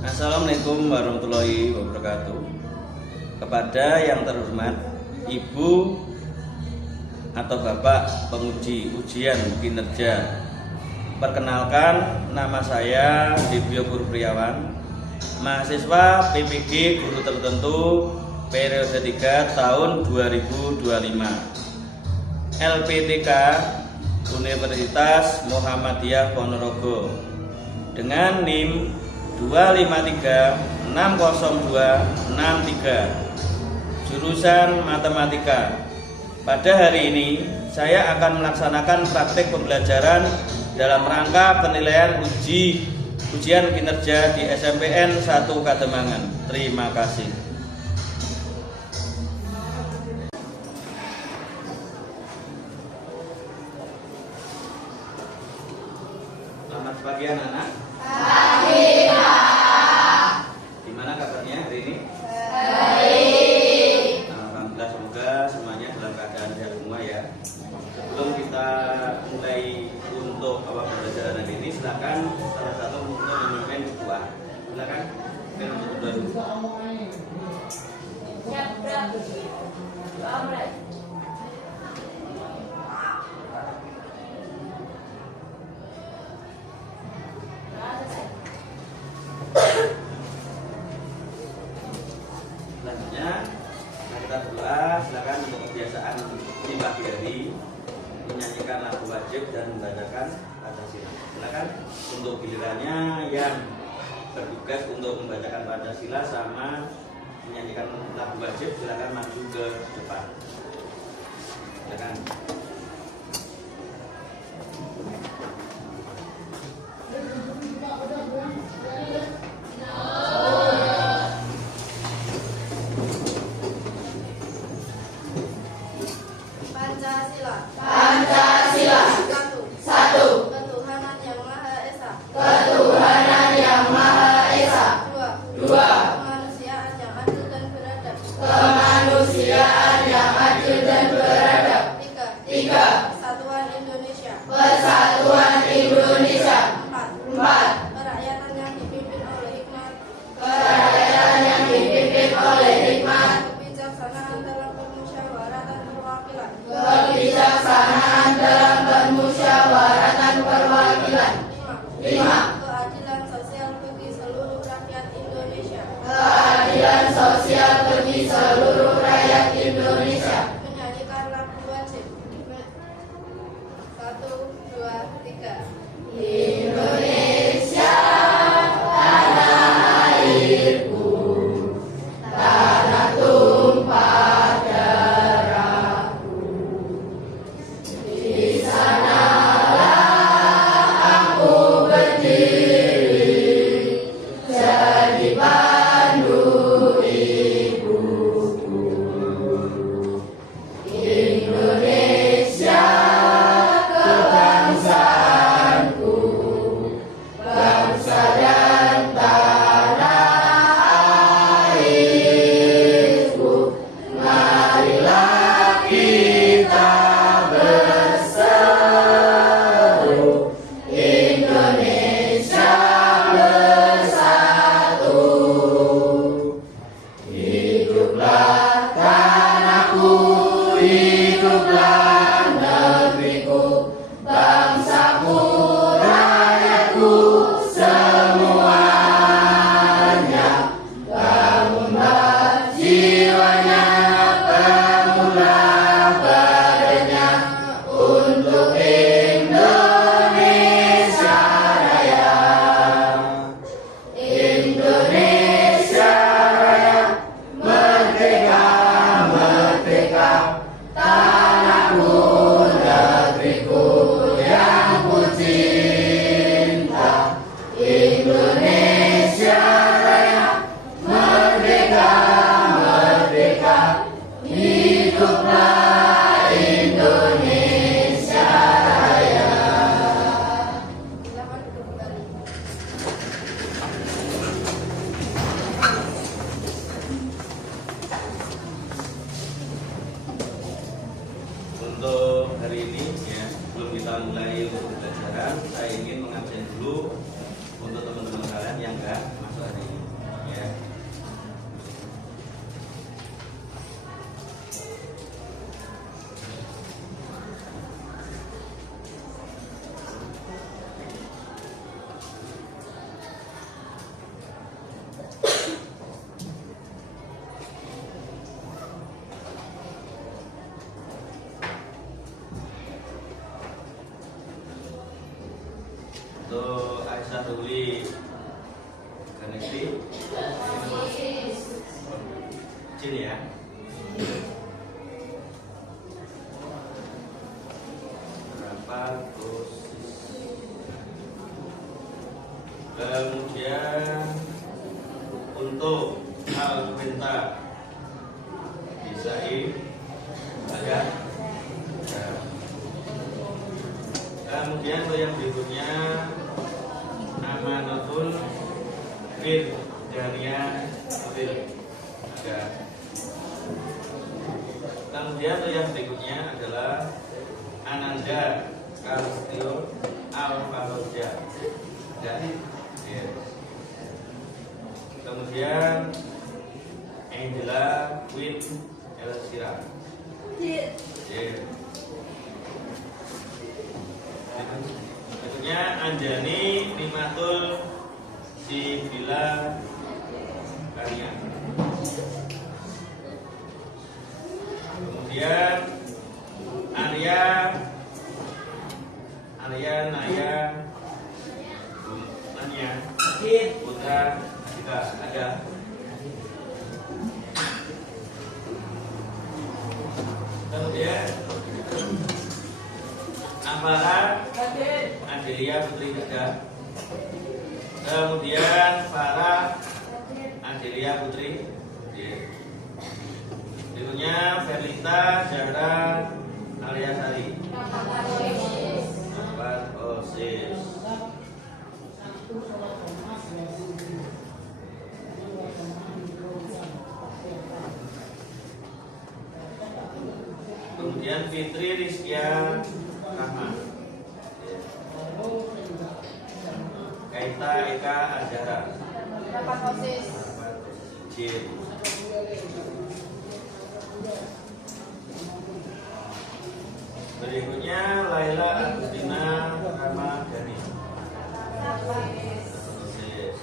Assalamualaikum warahmatullahi wabarakatuh. Kepada yang terhormat Ibu atau Bapak penguji ujian kinerja, perkenalkan, nama saya Dibyo Purpriawan, mahasiswa PPG Guru Tertentu periode 3 tahun 2025, LPTK Universitas Muhammadiyah Ponorogo dengan NIM 2536023, jurusan Matematika. Pada hari ini saya akan melaksanakan praktik pembelajaran dalam rangka penilaian ujian kinerja di SMPN 1 Kademangan. Terima kasih. Selamat pagi anak-anak. Pagi, Pak. Gimana kabarnya hari ini? Baik. Alhamdulillah, semoga semuanya dalam keadaan sehat semua ya. Sebelum kita mulai untuk awal pembelajaran hari ini, silakan salah satu untuk memimpin doa. Silakan untuk doa dulu. Selanjutnya kita berdoa. Silakan untuk kebiasaan di pagi hari menyanyikan lagu wajib dan membacakan Pancasila. Silakan untuk gilirannya yang bertugas untuk membacakan Pancasila sama menyanyikan lagu wajib, silakan maju ke depan. Silakan. Pancasila. Pancasila. Satu. Ketuhanan yang Maha Esa. Ketuhanan yang Maha Esa. Dua. Dua. Kemanusiaan yang adil dan beradab. Kemanusiaan yang adil dan beradab. Tiga. Aisyah Ruli Ganesi Jin ya. Berapa dosis? Kemudian untuk Alvinta bisa ada. Kemudian untuk yang berikutnya Amanatul Fir Dania Fir ada. Kemudian untuk yang berikutnya adalah Ananda Kalistio Alfaloja dan yes. Kemudian Angela Queen Elsira yes. Berikutnya Anjani Nimatul Sibila Karya. Kemudian Arya Naya Nanya Putra juga ada. Kemudian Amara Adelia Putri ada. Kemudian Farah Adelia Putri. Berikutnya Felita Zahra Aliasari. Dapat OSIS. Kemudian Fitri Rizkia Rahman. Kaita Eka Azhara. Dapat OSIS. Jin. Berikutnya Laila Agustina Ramadhani. OSIS.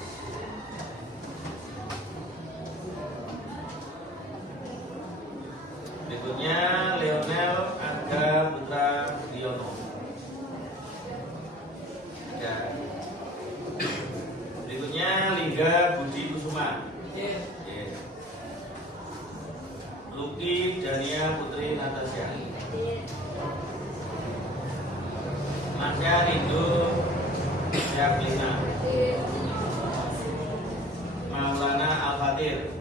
Berikutnya Leonel Aga Putra Diono. Ya. Berikutnya Liga Budi Kusuma. Yeah. Luki Dania Putri Natasha. Masya Rindu Syaklina. Maulana Al-Fatir.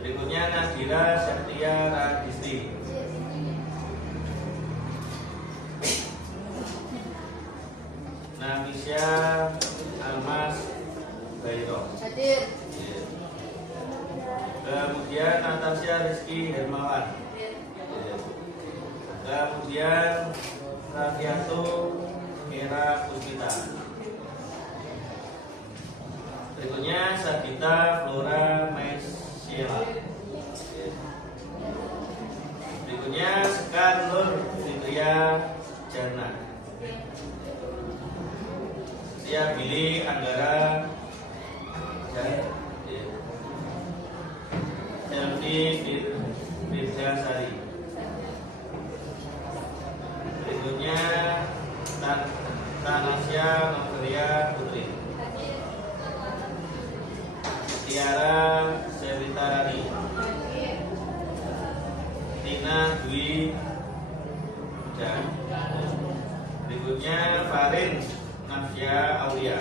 Berikutnya Nadira Septia Radisti. Namisya Almas Bairo. Hadir. Kemudian Natasha Rizky Hermawan. Kemudian Rafiato Era Puspita. Berikutnya Sabita Flora Maisiela. Berikutnya Sekar Nur Fitria Jana. Tia Billy Anggara dan Selvi Firjasari. Berikutnya Tanasya Novelia Putri. Tiara Sevitarani. Tina Dwi dan berikutnya Farin Nafia Aulia.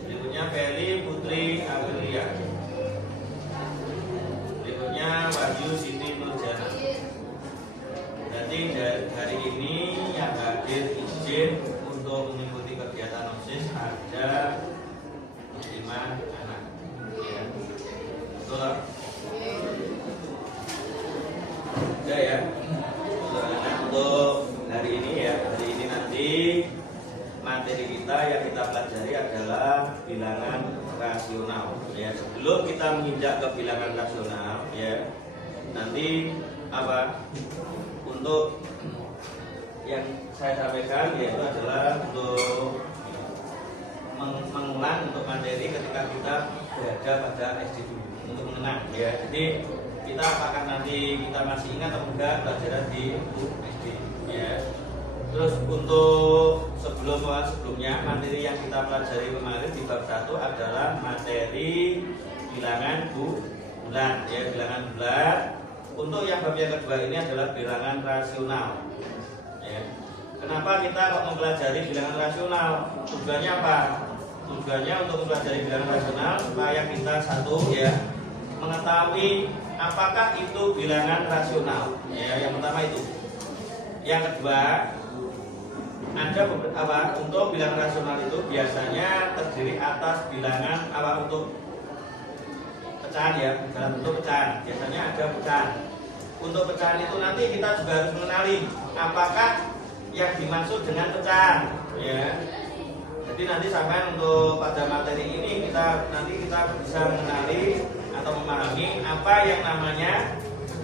Berikutnya Feli Putri Amelia. Berikutnya Wahyu Siti Nurjana. Jadi hari ini yang hadir izin untuk mengikuti kegiatan OSIS ada 5 anak. Ya. Betul? Ada ya. Untuk hari ini ya, hari ini nanti materi kita yang kita pelajari adalah bilangan rasional. Ya, sebelum kita menginjak ke bilangan rasional, ya, nanti apa? Untuk yang saya sampaikan yaitu adalah untuk mengulang untuk materi ketika kita berada pada SD dulu untuk mengenang. Ya, jadi kita apakah nanti kita masih ingat atau enggak pelajaran di SD ya. Terus untuk sebelumnya materi yang kita pelajari kemarin di bab 1 adalah materi bilangan bulat ya, bilangan bulat. Untuk yang bab yang kedua ini adalah bilangan rasional ya. Kenapa kita kok mempelajari bilangan rasional? Tujuannya apa? Tujuannya untuk mempelajari bilangan rasional supaya kita satu ya mengetahui apakah itu bilangan rasional ya, yang pertama itu. Yang kedua, ada beberapa untuk bilangan rasional itu biasanya terdiri atas bilangan apa untuk pecahan ya, dalam bentuk pecahan. Biasanya ada pecahan. Untuk pecahan itu nanti kita juga harus mengenali apakah yang dimaksud dengan pecahan ya. Jadi nanti sampai untuk pada materi ini kita bisa mengenali atau memahami apa yang namanya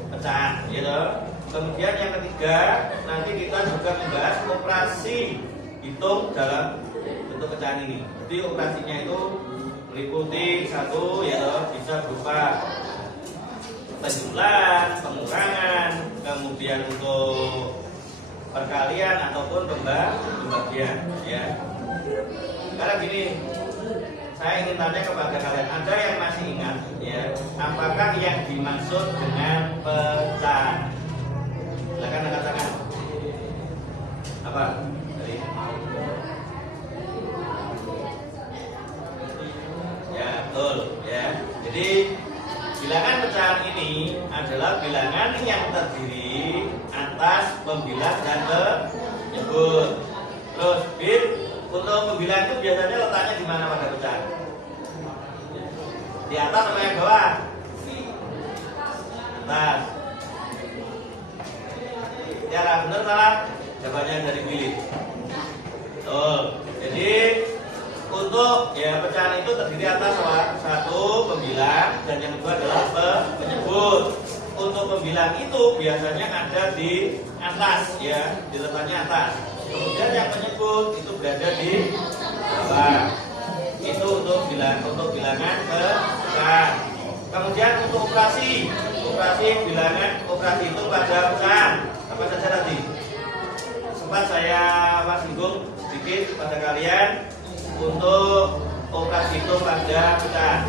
pecahan gitu. Kemudian yang ketiga, nanti kita juga membahas operasi hitung dalam bentuk pecahan ini. Jadi operasinya itu meliputi satu ya, bisa berupa penjumlahan, pengurangan, kemudian untuk perkalian ataupun pembagian ya. Sekarang gini, saya ingin tanya kepada kalian, ada yang masih ingat ya, apakah yang dimaksud dengan pecahan? Silakan angkat tangan. Apa? Ya, betul ya. Jadi bilangan pecahan ini adalah bilangan yang terdiri atas pembilang dan penyebut. Terus bit untuk pembilang itu biasanya letaknya di mana pada pecahan? Di atas atau yang bawah? Atas. Ya, benar salah? Jawabannya dari Willy. Betul. Jadi untuk ya pecahan itu terdiri atas satu pembilang dan yang kedua adalah penyebut. Untuk pembilang itu biasanya ada di atas ya, di letaknya atas. Kemudian yang penyebut itu berada di bawah. Itu untuk bilangan pecahan. Kemudian untuk operasi bilangan operasi itu pada pecahan. Apa saja tadi? Sempat saya singgung sedikit pada kalian untuk operasi itu pada pecahan.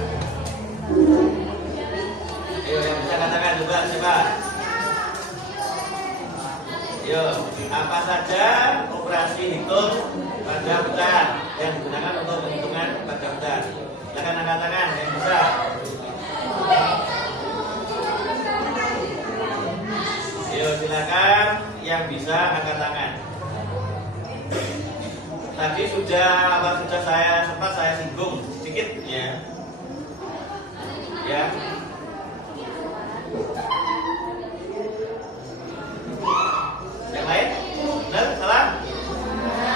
Ayo yang bisa katakan coba siapa? Ayo, apa saja operasi hitung pada pecahan yang digunakan untuk penghitungan pada pecahan? Silakan angkat tangan yang bisa. Ayo silakan yang bisa angkat tangan. Tadi sudah sempat saya singgung sedikit ya. Ya. Yang lain? Benar? Salah?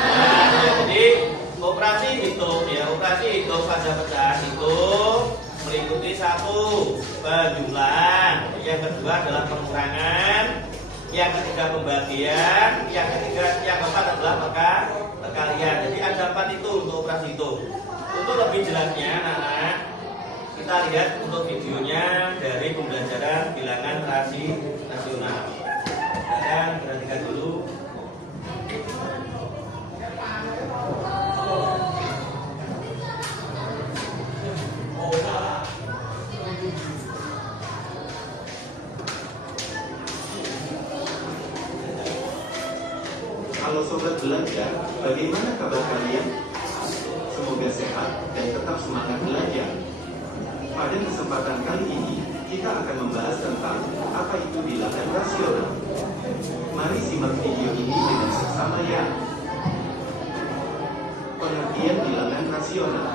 Nah, ya, jadi operasi hitung pada pecahan itu meliputi satu penjumlahan, yang kedua adalah pengurangan, yang ketiga pembagian, yang keempat adalah perkalian. Jadi ada 4 itu untuk operasi itu. Untuk lebih jelasnya anak-anak, kita lihat untuk videonya dari pembelajaran bilangan rasional. Silakan perhatikan dulu. Halo sobat belajar, bagaimana kabar kalian? Semoga sehat dan tetap semangat belajar. Pada kesempatan kali ini, kita akan membahas tentang apa itu bilangan rasional. Mari simak video ini dengan seksama ya. Pengertian bilangan rasional.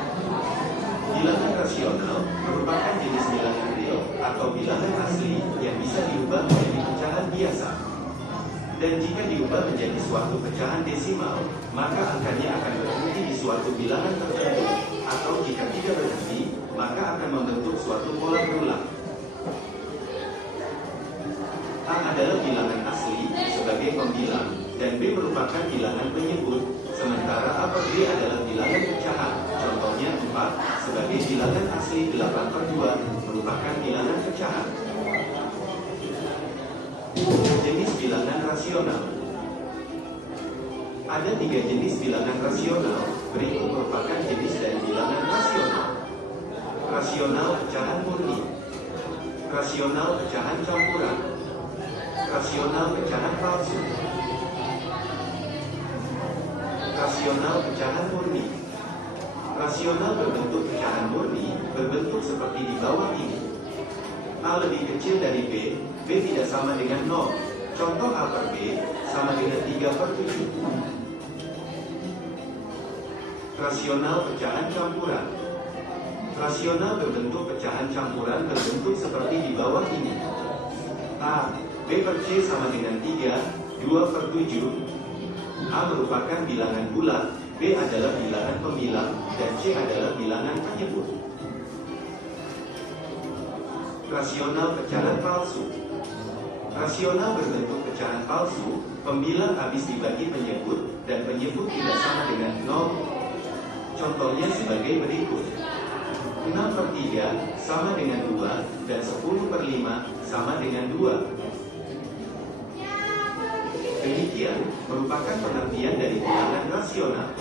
Bilangan rasional merupakan jenis bilangan real atau bilangan asli yang bisa diubah menjadi pecahan biasa. Dan jika diubah menjadi suatu pecahan desimal, maka angkanya akan berhenti di suatu bilangan tertentu, atau jika tidak berhenti, maka akan membentuk suatu pola berulang. A adalah bilangan asli sebagai pembilang, dan B merupakan bilangan penyebut, sementara A per B adalah bilangan pecahan. Contohnya 4 sebagai bilangan asli, 8/2 merupakan bilangan pecahan. rasional. Ada 3 jenis bilangan rasional, berikut merupakan jenis dari bilangan rasional. Rasional pecahan murni, rasional pecahan campuran, rasional pecahan palsu. Rasional pecahan murni. Rasional berbentuk pecahan murni berbentuk seperti di bawah ini. A lebih kecil dari B, B tidak sama dengan 0. Contoh A per B sama dengan 3/7. Rasional pecahan campuran. Rasional berbentuk pecahan campuran berbentuk seperti di bawah ini. A, B per C sama dengan 3, 2/7. A merupakan bilangan bulat, B adalah bilangan pemilang, dan C adalah bilangan penyebut. Rasional pecahan palsu. Rasional berbentuk pecahan palsu, pembilang habis dibagi penyebut, dan penyebut tidak sama dengan 0. Contohnya sebagai berikut. 6/3 sama dengan 2, dan 10/5 sama dengan 2. Demikian merupakan pengertian dari bilangan rasional.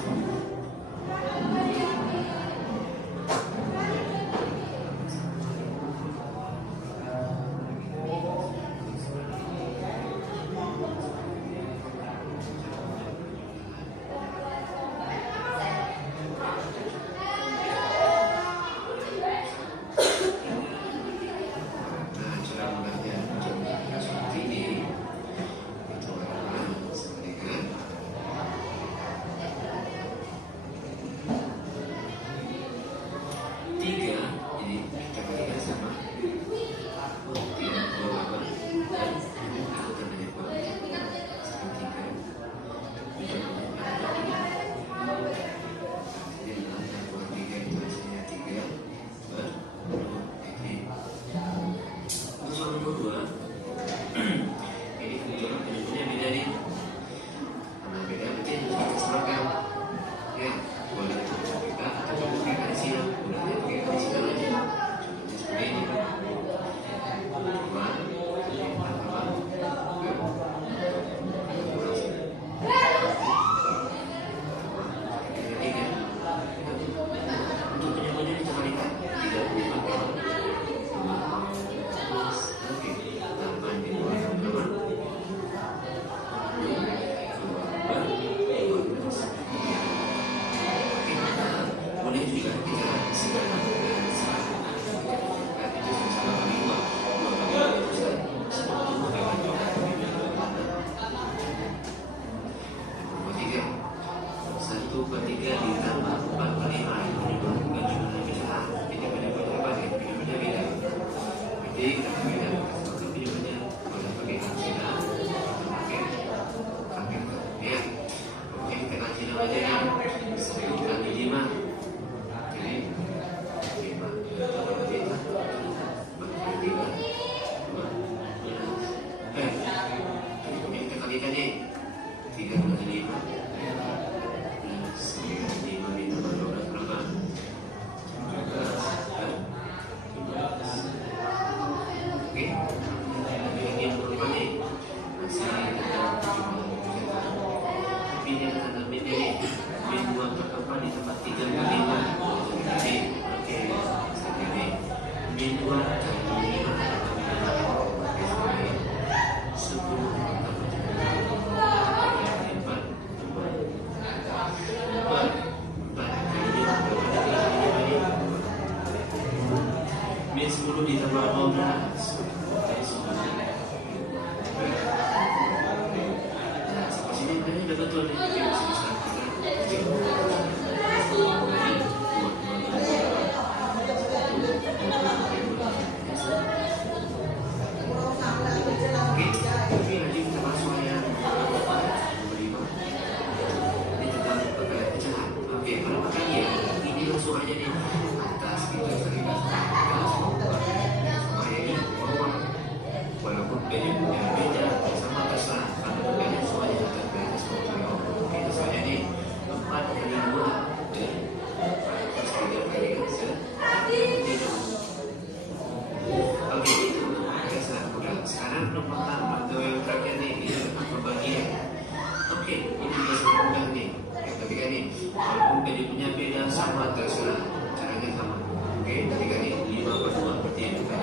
Oke, ini juga sangat mudah nih. Ketika ini, walaupun PDB-nya beda sama terserah, caranya sama. Oke, ketika ini 5/2 berarti yang kita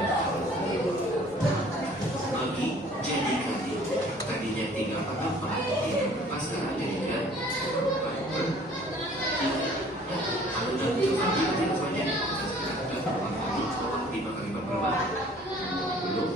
bagi jadi kali. Tadinya 3/4, ini sekarang jadinya 4/3. Kalau udah dibagi berarti soalnya kita 5 kali 4/4. Belum.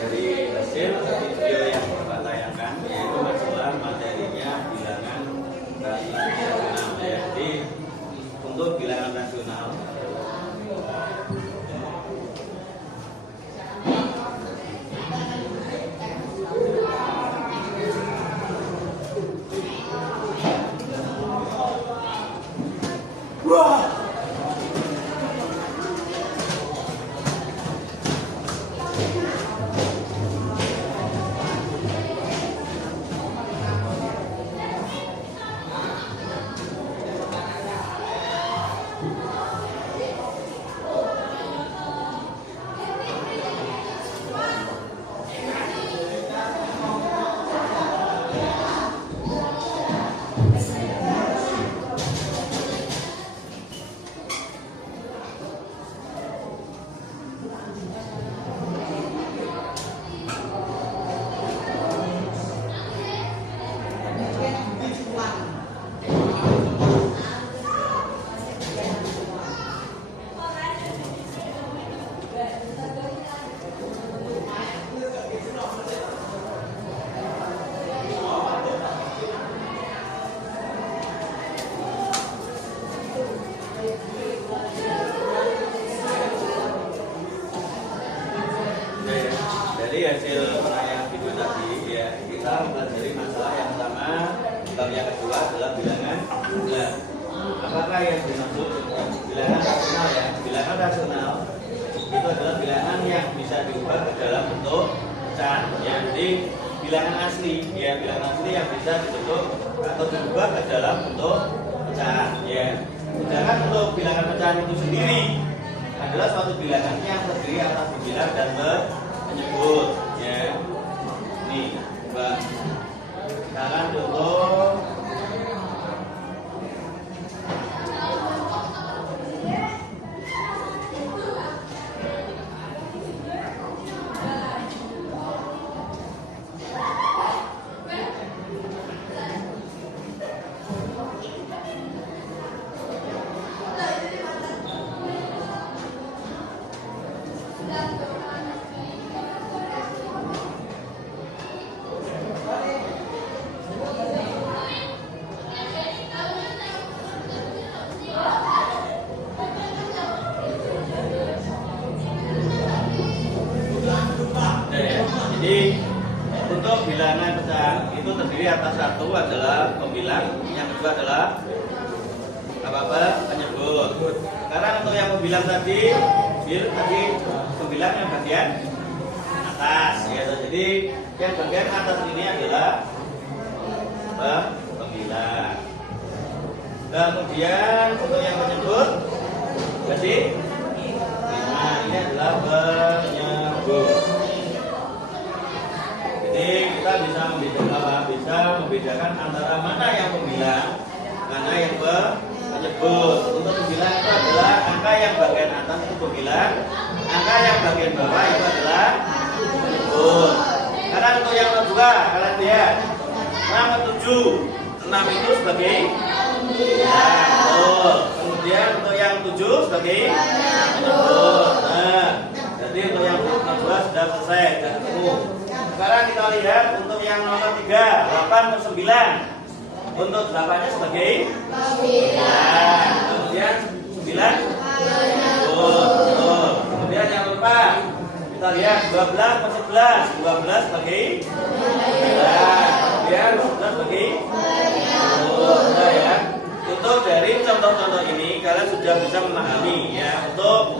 Dari hasil video yang Bapak tayangkan, yaitu masalah materinya bilangan rasional ya. Jadi untuk bilangan rasional dari hasil penilaian video tadi ya, kita mempelajari masalah yang sama. Bab yang kedua adalah bilangan bulat. Apakah yang dimaksud bilangan rasional ya? Bilangan rasional itu adalah bilangan yang bisa diubah ke dalam bentuk pecahan ya. Jadi bilangan asli ya, bilangan asli yang bisa dibentuk atau diubah ke dalam bentuk pecahan ya. Sedangkan untuk bilangan pecahan itu sendiri adalah suatu bilangan yang terdiri atas pembilang dan penyebut ya. Nih, Mbak. Sekarang contoh jadi untuk bilangan pecahan itu terdiri atas satu adalah pembilang, yang kedua adalah penyebut. Sekarang untuk yang pembilang tadi pembilang yang bagian atas ya. Jadi yang bagian atas ini adalah pembilang. Kemudian untuk yang penyebut berarti ini adalah penyebut. Jadi kita bisa membedakan antara mana yang pembilang, mana yang penyebut. Untuk pembilang itu adalah angka yang bagian atas itu pembilang, angka yang bagian bawah itu adalah penyebut. Karena untuk yang kedua kalian lihat 6 itu sebagai pembilang. Kemudian untuk yang 7 sebagai penyebut. Nah, jadi untuk yang kedua sudah selesai, sudah ketemu. Sekarang kita lihat untuk yang nomor 3, 8/9. Untuk 8-nya sebagai pembilang. Kemudian 9 penyebut. Kemudian yang 4 kita lihat 12/11. 12 sebagai pembilang. Kemudian 11 sebagai penyebut. Nah ya, untuk dari contoh-contoh ini kalian sudah bisa memahami ya. Untuk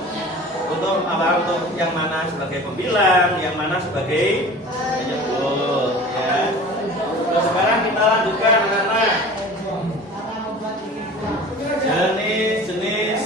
Untuk apa? Untuk yang mana sebagai pembilang, yang mana sebagai penyebut, ya. Terus sekarang kita lanjutkan anak-anak. Jenis-jenis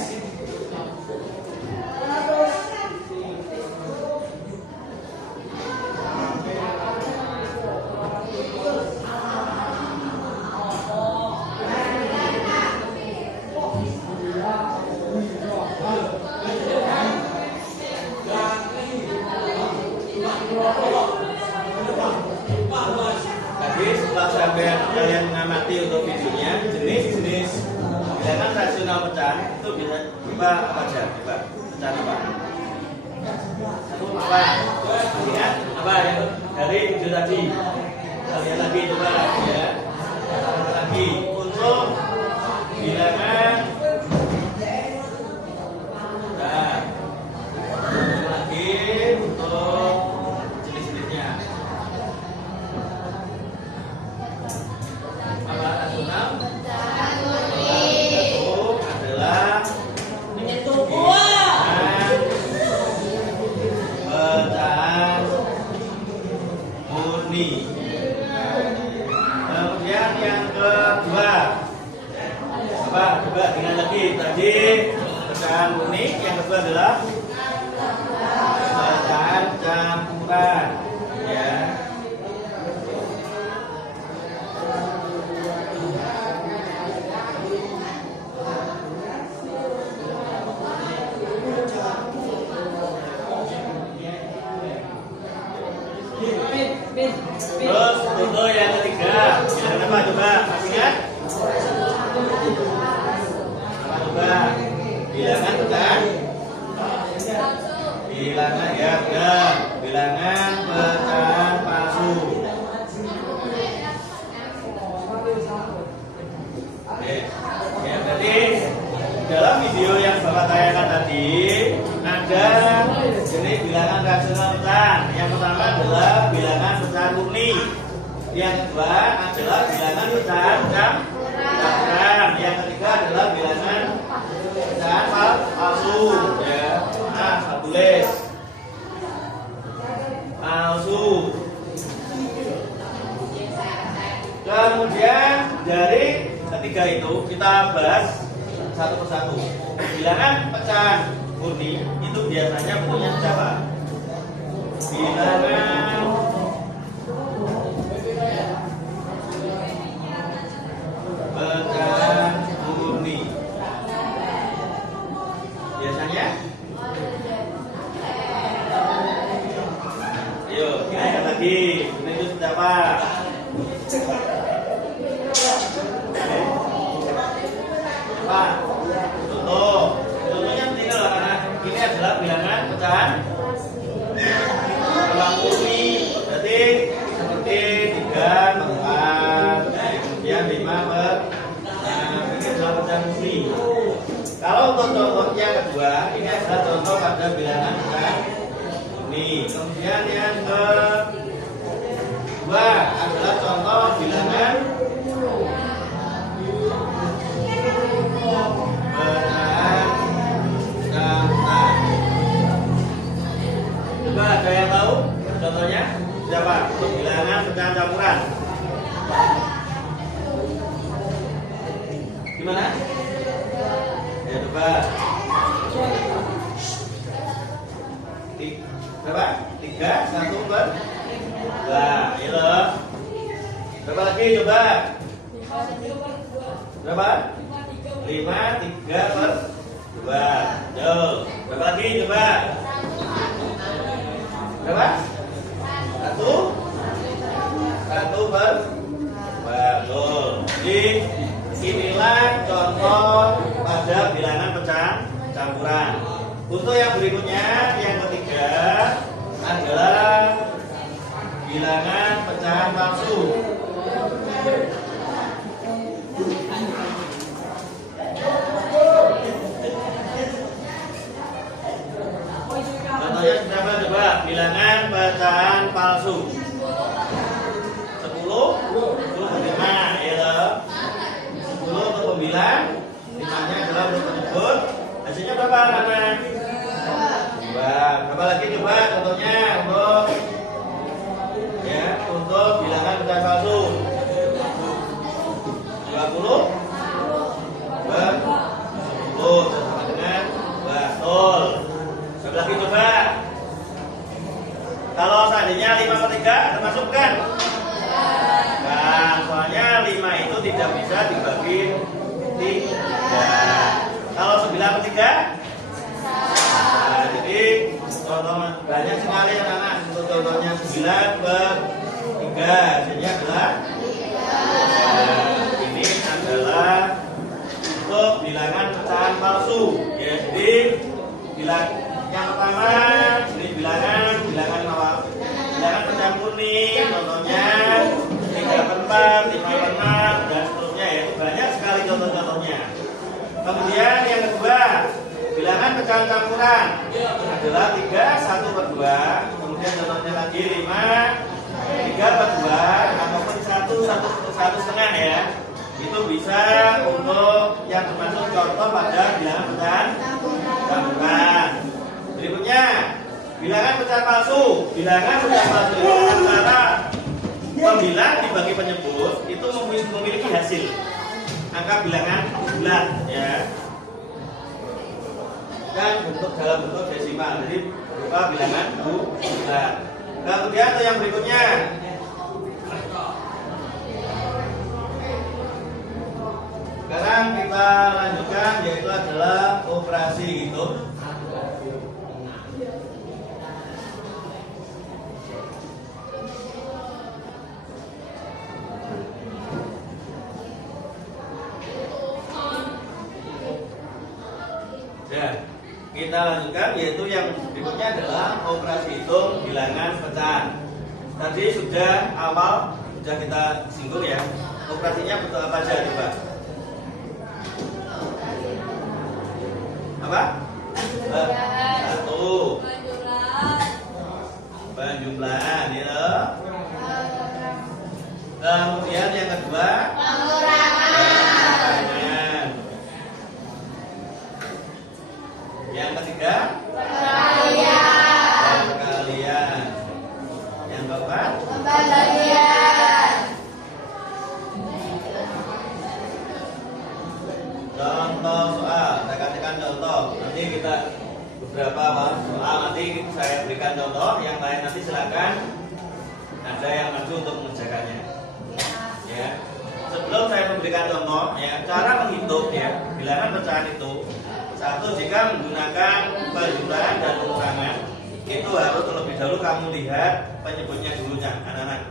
tadi setelah kalian mengamati untuk videonya, jenis-jenis bilangan rasional pecah itu bisa coba apa aja? Coba pecah apa? Satu apa? Ingat apa ya? Dari video tadi. Kalian lagi coba ya. Lagi untuk bilangan. Nah, lagi untuk jenis-jenisnya. Apa rasional? Kemudian yang kedua apa? Coba dengan lagi tadi pecahan murni. Yang kedua adalah pecahan campuran, ya. Terus untuk yang ketiga, bilangan apa coba? Masih ingat? Apa coba? Bilangan pecahan? Bilangan ya, benar. Bilangan pecahan palsu. Oke, ya berarti dalam video yang Bapak tanyakan tadi ada jenis bilangan rasional pecahan. Yang pertama adalah bilangan pecahan murni. Yang kedua adalah bilangan pecahan campuran. Yang ketiga adalah bilangan pecahan palsu. Ya, nah, tulis palsu. Kemudian dari ketiga itu kita bahas satu persatu. Bilangan pecahan murni itu biasanya bentuknya siapa? Bilangan pecahan murni biasanya, yuk kita lagi ini itu siapa? Pak, contohnya tinggal karena ini adalah bilangan pecahan murni, berarti seperti 3 per 4, kemudian 5 per 6, ini adalah pecahan murni. Kalau untuk contoh yang kedua, ini adalah contoh pada bilangan pecahan murni. Kemudian yang kedua adalah contoh bilangan pecahan campuran. Coba ada yang tahu contohnya siapa untuk bilangan pecahan campuran? Gimana? Ya coba. Berapa? 3, 1 per 2. Ya loh. Berapa lagi coba? Berapa? 5, 3 per 2. Tuh. Berapa lagi coba? Berapa? 1 per 2. Tuh. Jadi inilah contoh pada bilangan pecahan campuran. Untuk yang berikutnya, yang ketiga adalah bilangan pecahan palsu. Contohnya siapa coba? Bilangan pecahan palsu. 10, 5, ya loh. 10 untuk pembilang, 5-nya adalah untuk penyebut. Hasilnya berapa anak-anak? 2. Apa lagi coba contohnya untuk bilangan pecahan palsu. 20 10 sama dengan 2. Coba lagi coba. Kalau seandainya 5/3 termasuk kan? Nah, soalnya 5 itu tidak bisa dibagi 3. Kalau 9/3? Nah, jadi contoh banyak sekali anak-anak. Untuk contohnya 9/3 hasilnya adalah 3. Ini adalah untuk bilangan pecahan palsu. Ya, jadi yang pertama ini bilangan pecahan kuning, contohnya 3/4, 5/6 dan seterusnya ya. Banyak sekali contoh-contohnya. Kemudian yang kedua, bilangan pecahan campuran adalah 3 1/2. Kemudian contohnya lagi 5 3/2 ataupun 1 1/2 ya. Itu bisa untuk yang termasuk contoh pada bilangan pecahan campuran. Berikutnya, bilangan pecahan palsu. Bilangan pecahan palsu itu antara pembilang dibagi penyebut itu memiliki hasil angka bilangan bulat ya. Dan dalam bentuk desimal, jadi berupa bilangan bulat. Kemudian yang berikutnya, sekarang kita lanjutkan yaitu adalah operasi hitung. Kita lanjutkan yaitu yang berikutnya adalah operasi hitung bilangan pecahan. Tadi sudah kita singgung ya. Operasinya betul apa aja coba? Apa? Satu. Penjumlahan ya. Kemudian yang kedua pengurangan. Yang ketiga perkalian. Yang keempat pembagian. Contoh soal, saya katakan contoh. Nanti kita beberapa soal nanti saya berikan contoh. Yang lain nanti silakan ada yang maju untuk mengerjakannya. Ya. Sebelum saya memberikan contoh, ya cara menghitung ya bilangan pecahan itu. Satu, jika menggunakan penjumlahan dan pengurangan itu harus terlebih dahulu kamu lihat penyebutnya dulu anak-anak.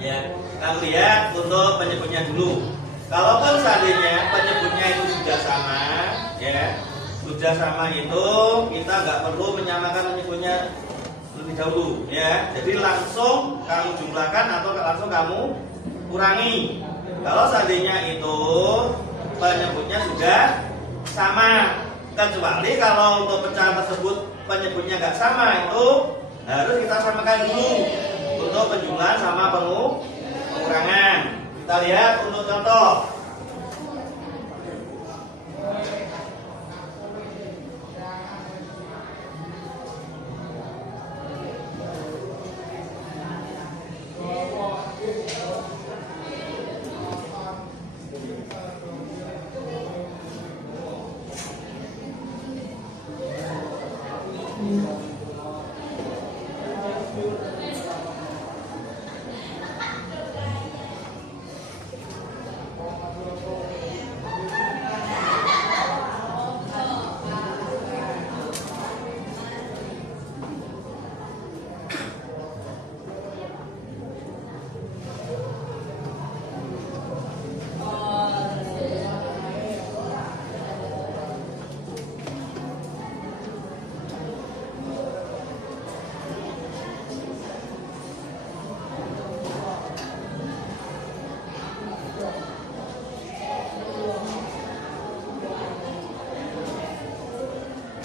Ya, kamu lihat untuk penyebutnya dulu. Kalaupun seandainya penyebutnya itu sudah sama, ya sudah sama itu kita nggak perlu menyamakan penyebutnya lebih dahulu, ya. Jadi langsung kamu jumlahkan atau langsung kamu kurangi. Kalau seandainya itu penyebutnya sudah sama, kecuali kalau untuk pecahan tersebut penyebutnya nggak sama, itu harus kita samakan dulu untuk penjumlahan sama pengurangan. Kita lihat untuk contoh.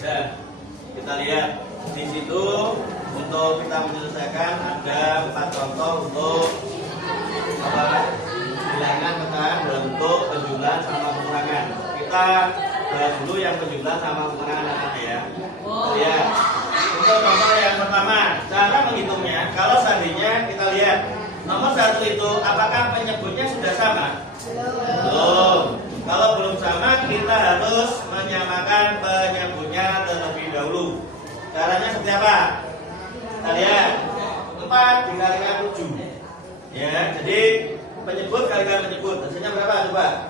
Dan kita lihat di situ untuk kita menyelesaikan ada 4 contoh untuk bilangan pecahan dalam bentuk penjumlahan sama pengurangan. Kita bahas dulu yang penjumlahan sama pengurangan anak-anak ya. Lihat. Untuk nomor yang pertama, cara menghitungnya. Kalau seandainya kita lihat nomor 1 itu, apakah penyebutnya sudah sama? Belum. Kalau belum sama, kita harus menyamakan penyebutnya terlebih dahulu. Caranya seperti apa? Kita lihat 4 dikalikan 7. Ya, jadi penyebut kalikan penyebut. Hasilnya berapa coba?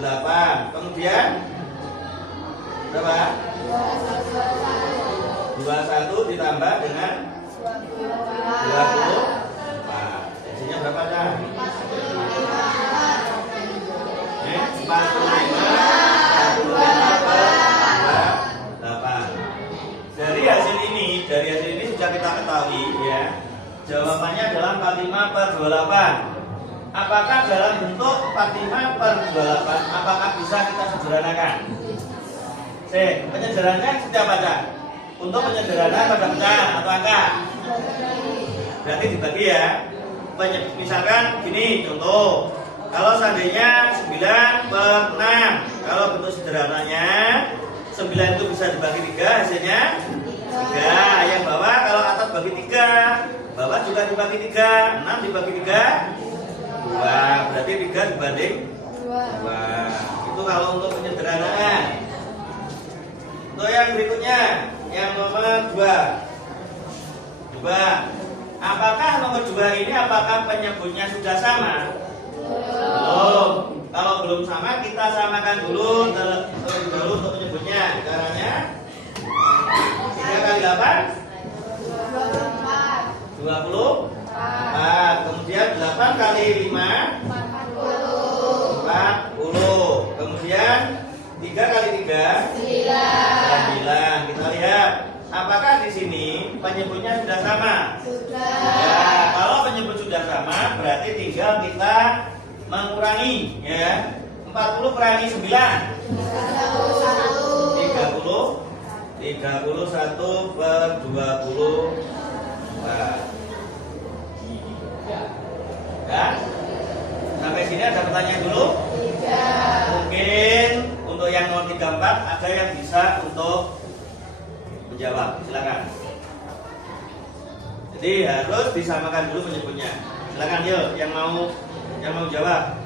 28. Kemudian berapa? 21 ditambah dengan 20. Hasilnya berapa dah? 45 8. Dari hasil ini sudah kita ketahui ya. Jawabannya adalah 45/28. Apakah dalam bentuk 45/28 apakah bisa kita sederhanakan? Penyederhanaan seperti apa dah? Untuk penyederhanaan pada pecahan atau angka. Berarti dibagi ya. Misalkan gini contoh. Kalau seandainya 9/6, kalau bentuk sederhananya 9 itu bisa dibagi 3, hasilnya 3. Yang bawah kalau atas bagi 3, bawah juga dibagi 3, 6 dibagi 3, 2. Berarti 3 dibanding 2. Itu kalau untuk penyederhanaan. Untuk yang berikutnya, yang nomor 2. Coba, apakah nomor 2 ini apakah penyebutnya sudah sama? Belum. Kalau belum sama, kita samakan dulu terlebih dahulu untuk penyebutnya. Caranya 3 kali 8 24. Kemudian 8 kali 5 40. Kemudian 3 kali 3 9. Kita lihat apakah di sini penyebutnya sudah sama? Ya, kalau penyebut sudah sama berarti tinggal kita mengurangi ya. 40 kurangi 9 31/20. Ya. Sampai sini ada pertanyaan dulu? Mungkin untuk yang nomor 34 ada yang bisa untuk menjawab. Silakan. Jadi harus disamakan dulu penyebutnya. Silakan yuk yang mau jawab.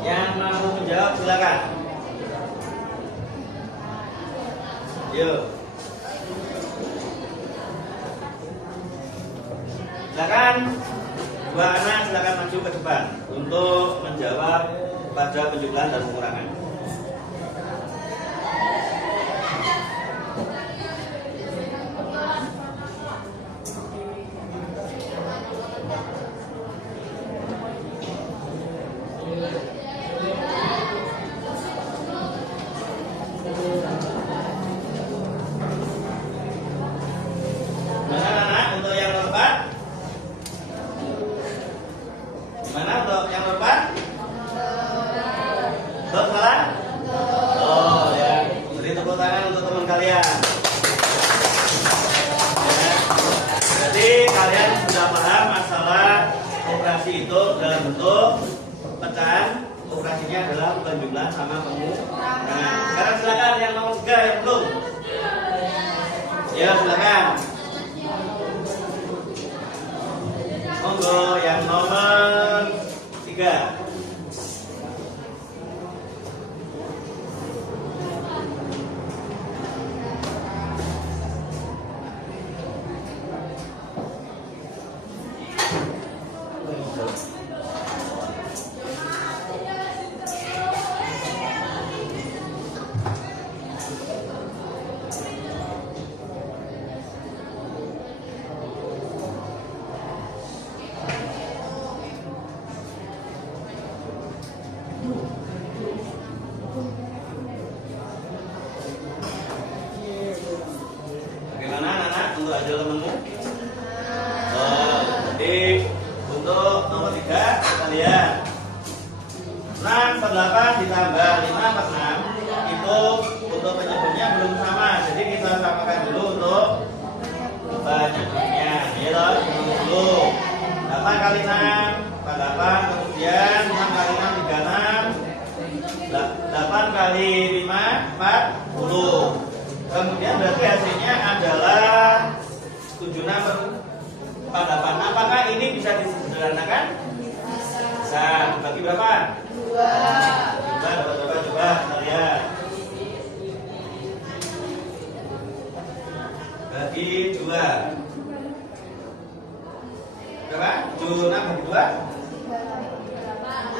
Yang mau menjawab silakan. Yuk. Silakan dua anak silakan maju ke depan untuk menjawab pada penjumlahan dan pengurangan. Kalian sudah paham masalah operasi itu dalam bentuk pecahan. Operasinya adalah penjumlahan sama pengurangan. Sekarang silakan yang nomor 3 yang belum. Ya silakan. Monggo yang nomor 3. Untuk hasil temenmu. Jadi untuk nomor 3 kita lihat 6/8 ditambah 5/6 itu untuk penyebutnya belum sama. Jadi kita samakan dulu untuk penyebutnya. Ini loh dulu 8 kali 6 kali 5, 40. Kemudian berarti hasilnya adalah 76/8. Apakah ini bisa disederhanakan? Bisa. Bagi berapa? 2. Dapat berapa? Coba kita lihat. Bagi 2. Berapa? 76 bagi 2?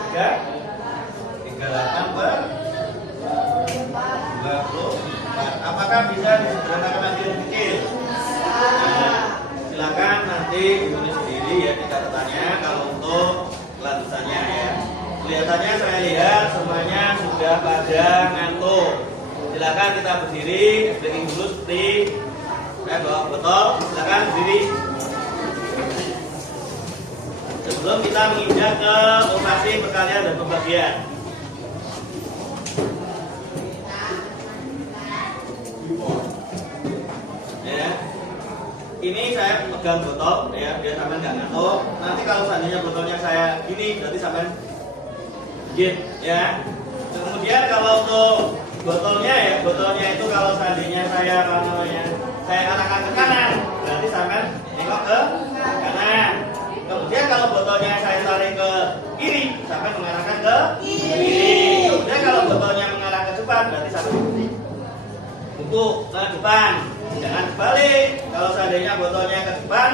3. 38 per 24. Apakah bisa disederhanakan lagi lebih kecil? Nah, silakan nanti ditulis sendiri ya di catatannya kalau untuk kelanjutannya ya. Kelihatannya saya lihat semuanya sudah pada ngantuk. Silakan kita berdiri, stretching dulu seperti saya bawa botol. Silakan berdiri. Sebelum kita menginjak ke operasi perkalian dan pembagian. Ya. Ini saya pegang botol ya, biar sampean nggak ngantuk. Nanti kalau seandainya botolnya saya gini, berarti sampean git ya. Kemudian kalau untuk botolnya ya, botolnya itu kalau seandainya saya arahkan ke kanan, berarti sampean nengok ke kanan. Kemudian kalau botolnya saya tarik ke kiri, sampai mengarahkan ke kiri. Kemudian kalau botolnya mengarah ke depan, berarti sampai untuk ke depan. Jangan balik. Kalau seandainya botolnya ke depan,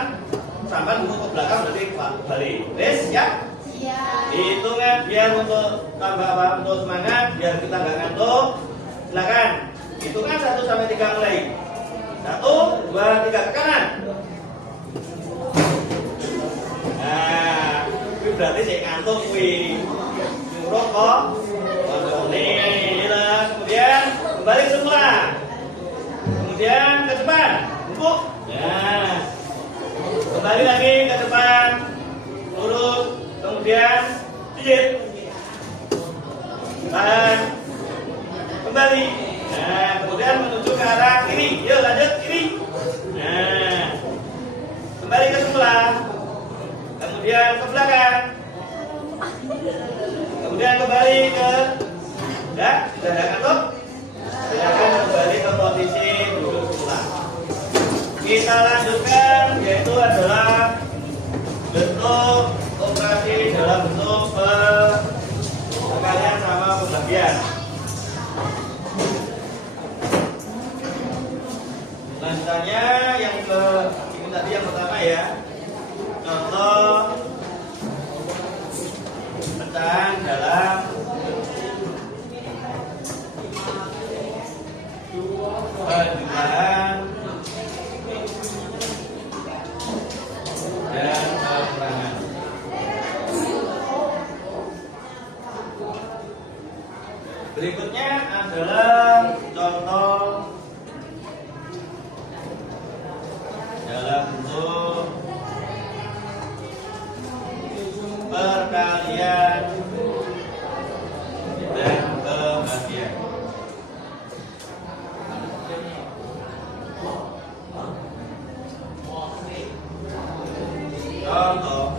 sampai untuk ke belakang, berarti balik. Wes ya? Siap. Hitungan biar untuk tambah apa? Untuk semangat, biar kita nggak ngantuk. Silakan. Hitungan 1 sampai 3 mulai. 1, 2, 3 ke kanan. Nah, itu berarti saya ngantuk kuwi. Nyuruh kok. Ini lah. Kemudian kembali semula. Kemudian ke depan. Empuk. Nah. Kembali lagi ke depan. Lurus. Kemudian pijit. Tahan. Kembali. Nah, kemudian menuju ke arah kiri. Yuk lanjut kiri. Nah. Kembali ke semula. Kemudian ke belakang. Kemudian kembali ke sudah ngantuk? Silakan kembali ke posisi duduk semula. Kita lanjutkan, yaitu adalah bentuk operasi dalam bentuk perkalian sama pembagian. Lanjutannya yang ke ini tadi yang pertama ya. Contoh pecahan dalam penjumlahan dan pengurangan. Berikutnya adalah contoh dalam bentuk perkalian dan pembagian. Contoh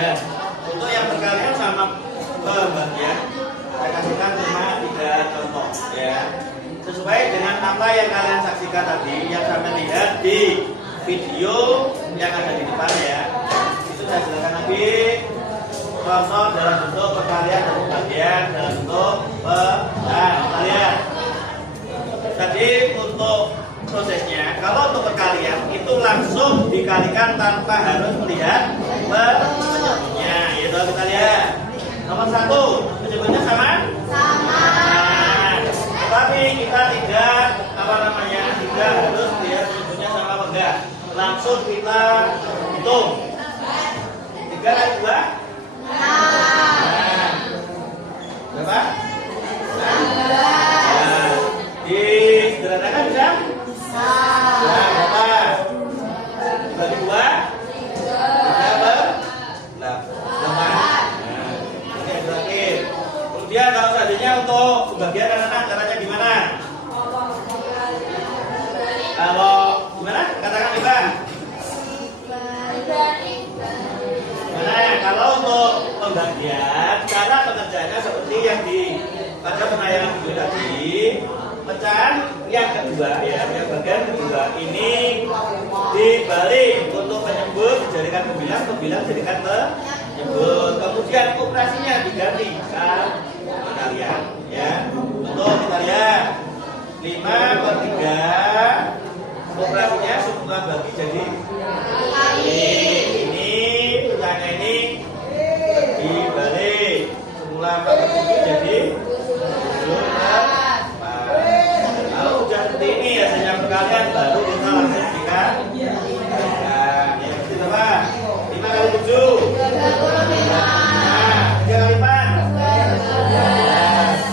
dan untuk yang perkalian sama pembagian saya kasihkan cuma 3 contoh ya, sesuai dengan apa yang kalian saksikan tadi, yang sampai lihat di video yang ada di depan ya. Itu saya silakan lagi contoh dalam bentuk perkalian dan pembagian dalam bentuk perkalian. Tadi untuk prosesnya, kalau untuk perkalian itu langsung dikalikan tanpa harus melihat penyebutnya. Itu kita lihat. Nomor 1, penyebutnya sama? Sama. Nah, tetapi kita tidak tidak harus melihat penyebutnya sama apa enggak. Langsung kita hitung. 3 kali 2? Nah, berapa? 6. pembagian anak-anak caranya gimana? Kalau gimana? Katakan Iban. Nah, kalau untuk pembagian cara pengerjaannya seperti yang di pada penayangan video tadi. Pecahan yang kedua ya, yang bagian kedua ini dibalik untuk penyebut dijadikan pembilang, pembilang jadikan penyebut. Kemudian operasinya diganti kalian ya. Untuk kita lihat 5/3 operasinya semua bagi jadi ini pecahannya ini dibalik semula 4/7 jadi 4. Kalau sudah seperti ini hasilnya perkalian baru kita langsung dikalikan. Nah, yang kecil apa? 5 kali 7 nah, 3 kali 4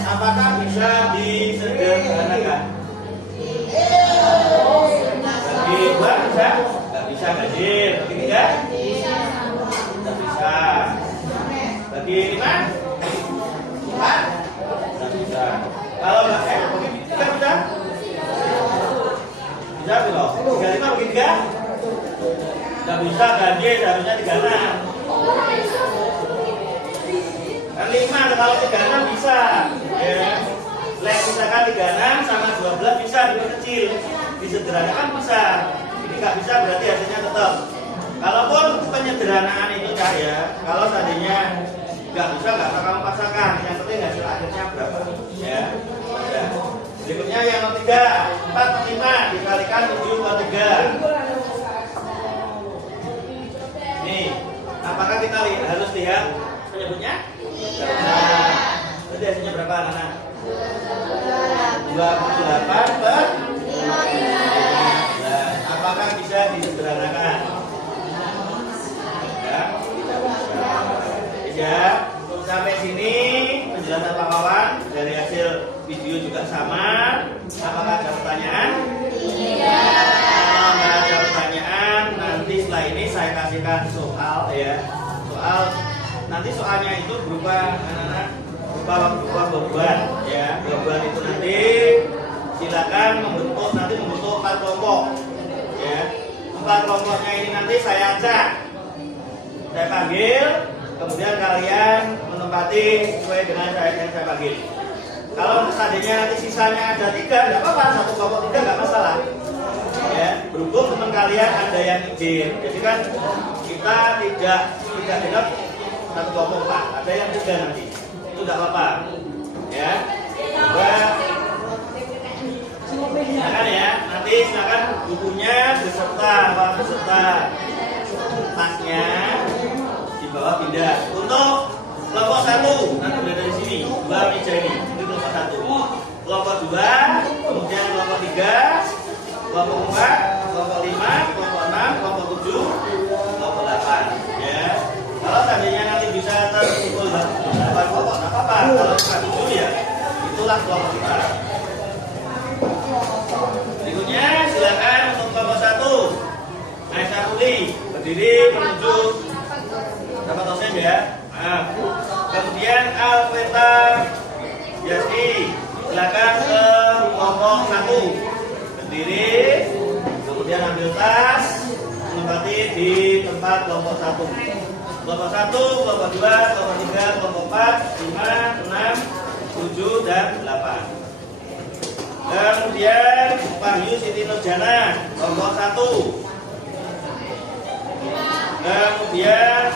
apakah bisa disederhanakan? Bagi 2 bisa? Tidak bisa ganjil. Bagi 3? Tidak bisa. Bagi 5? 4? Tidak bisa. Kalau nggak bagi 3 bisa? Bisa belum? 35 bagi 3? Tidak bisa ganjil, seharusnya 36. Kan 5 kalau 36 bisa. Ya. Misalkan 36 sama 12 bisa kecil. Disederhanakan bisa. Ini nggak bisa berarti hasilnya tetap. Kalaupun penyederhanaan itu ya, kalau seandainya nggak bisa nggak usah kamu paksakan. Yang penting hasil akhirnya berapa? Ya. Berikutnya yang nomor 3, 4/5 dikalikan 7/3. Nih, apakah kita harus lihat penyebutnya? Nah, berarti hasilnya berapa anak-anak? 28/5. Nah, apakah bisa disederhanakan? Ya, tidak bisa. Ya, sampai sini penjelasan Pak Wawan dari hasil video juga sama. Apakah ada pertanyaan? Tidak. Kalau nggak ada pertanyaan, nanti setelah ini saya kasihkan soal ya. Soal nanti soalnya itu berupa anak-anak berupa beban ya. Beban itu nanti silakan membentuk 4 kelompok ya. 4 kelompoknya ini nanti saya acak, saya panggil. Kemudian kalian menempati sesuai dengan yang saya panggil. Kalau seandainya nanti sisanya ada 3, tidak apa-apa, 1 kelompok 3 nggak masalah. Ya, berhubung teman kalian ada yang izin, jadi kan kita tidak genap 1 kelompok Pak, ada yang 3 nanti, itu tidak apa-apa. Ya, coba, silakan ya, nanti silakan bukunya beserta tasnya. Bawah pindah untuk kelompok 1 nanti berada di sini 2 meja ini kelompok 1, kelompok 2, kemudian kelompok 3, kelompok 4, kelompok 5, kelompok 6, kelompok 7, kelompok 8 ya. Kalau seandainya nanti bisa terkumpul 8 kelompok tidak apa-apa, kalau cuma 7 ya itulah kelompok kita. Berikutnya silakan untuk kelompok 1 Aisyah Uli berdiri menunjuk dapat dosen ya. Nah, kemudian Alveta Yasni silakan ke kelompok 1 berdiri, kemudian ambil tas, menempati di tempat kelompok 1. Kelompok 1, kelompok 2, kelompok 3, kelompok 4, 5, 6, 7 dan 8. Kemudian Wahyu Siti Nurjana kelompok 1. Kemudian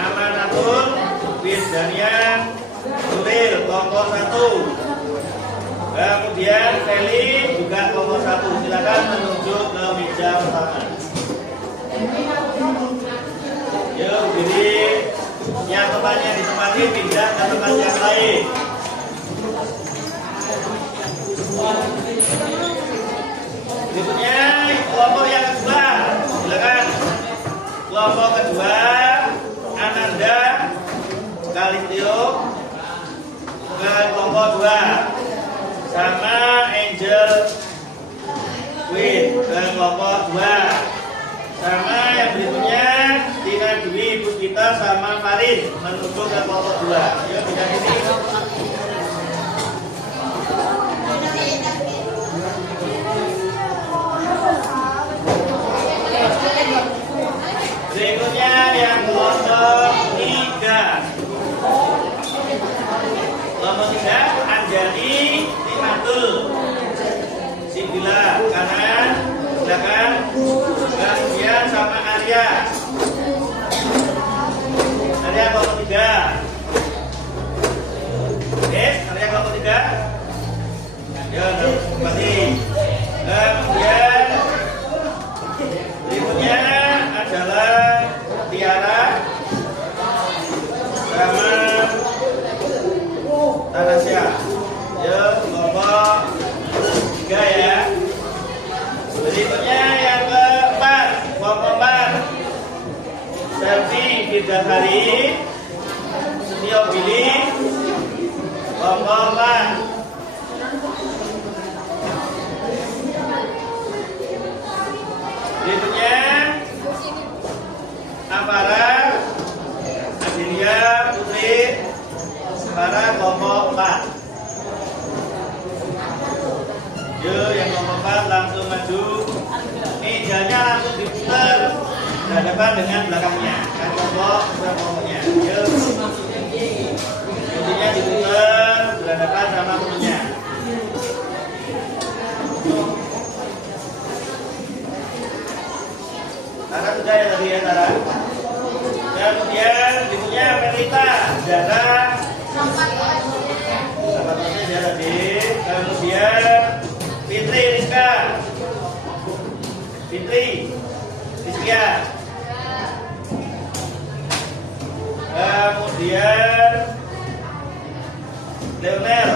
Amanatul Bizdanian Nuril kelompok 1. Kemudian Feli juga kelompok 1. Silakan menuju ke meja pertama. Yuk, jadi yang tempatnya ditempati pindah ke tempat yang lain. Berikutnya kelompok yang kedua. Silakan. Kelompok kedua Ananda Kalistio ke kelompok 2 sama Angel Queen ke kelompok 2 sama yang berikutnya Tina Dwi Puspita sama Farid menuju ke kelompok 2. Yuk pindah sini. silakan. Kemudian sama Arya. Arya kelompok 3. Oke, Arya kelompok 3. Ya, kembali. Kemudian berikutnya adalah Tiara sama Tanasya. Ya, kelompok 3 ya. Berikutnya yang keempat, kelompok 4. Selvi Bidahari, Setio Billy, kelompok 4. Berikutnya Apara, Adilia Putri, para kelompok 4. Yuk, yang kelompok 4 langsung maju. Mejanya langsung diputar berhadapan dengan belakangnya. Kan kelompoknya. Yuk, intinya diputar berhadapan sama temennya. Tara sudah ya tadi ya Tara. Kemudian berikutnya Melita, Zara, apa namanya dia tadi. Kemudian Fitri Rizka, Fitri Rizkia. Kemudian Leonel,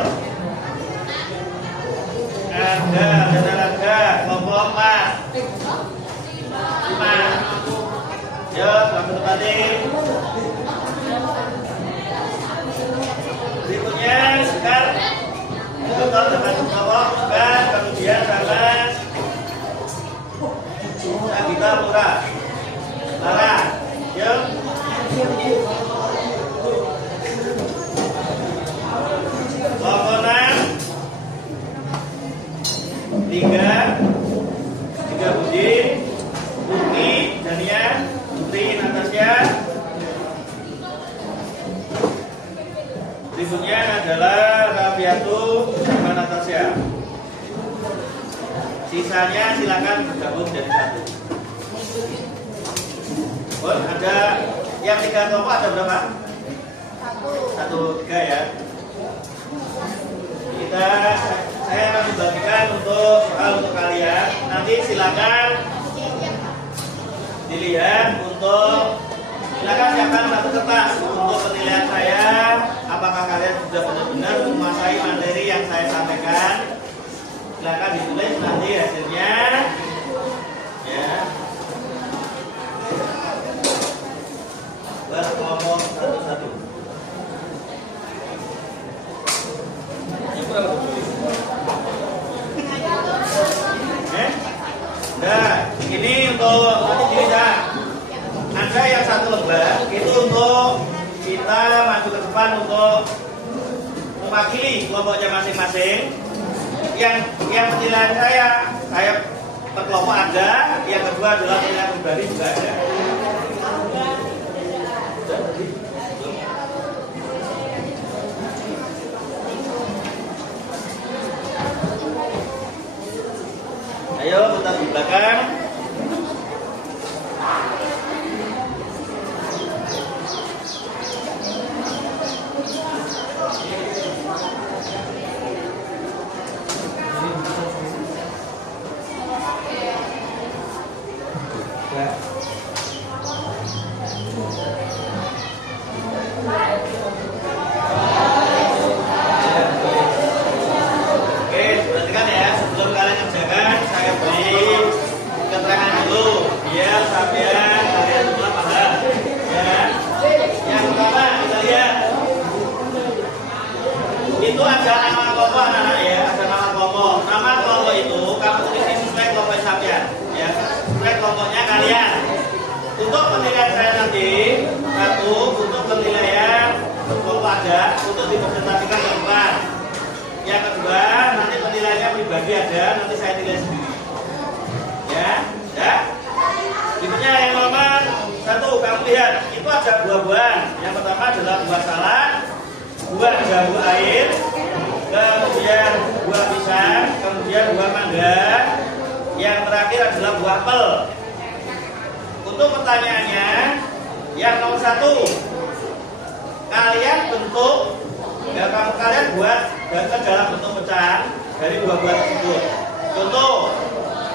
ada kelompok 4. Ya, selamat tadi. Berikutnya Sekar, betul dapat kelompok Sekar, kemudian sama Nagita Pura, Lara, yuk. Kelompok 6, 3 Budi, Bukti, Dania, Putri, Natasha. Berikutnya adalah Rafiatu sama Natasha. Sisanya silakan bergabung jadi satu. Oh, ada yang 3 kelompok ada berapa? 1, 3 ya. Saya akan membagikan untuk soal untuk kalian. Nanti silakan dilihat untuk siapkan satu kertas untuk penilaian saya. Apakah kalian sudah benar-benar menguasai materi yang saya sampaikan? Silakan ditulis nanti hasilnya. Ya. Buat kelompok 1-1. Nah, ini untuk cerita. Ada yang 1 lembar itu untuk kita maju ke depan untuk mewakili kelompoknya masing-masing. Yang penilaian saya per kelompok ada. Yang kedua adalah penilaian pribadi juga ada. Ayo putar di belakang. Itu ada nama kelompok anak-anak ya, ada nama kelompok. Nama kelompok itu kamu tulis sesuai kelompok sampean, ya, sesuai kelompoknya kalian. Untuk penilaian saya nanti, 1 untuk penilaian kelompok ada, untuk dipresentasikan ke depan. Yang kedua, nanti penilaiannya pribadi ada, nanti saya nilai sendiri. Ya, ya. Berikutnya yang nomor 1, kamu lihat itu ada buah-buahan. Yang pertama adalah buah salak, buah jambu air, kemudian buah pisang, kemudian buah mangga, Yang terakhir adalah buah apel. Untuk pertanyaannya, yang nomor 1, kalian bentuk, ya kalian buat ke dalam bentuk pecahan dari buah-buah tersebut. Contoh,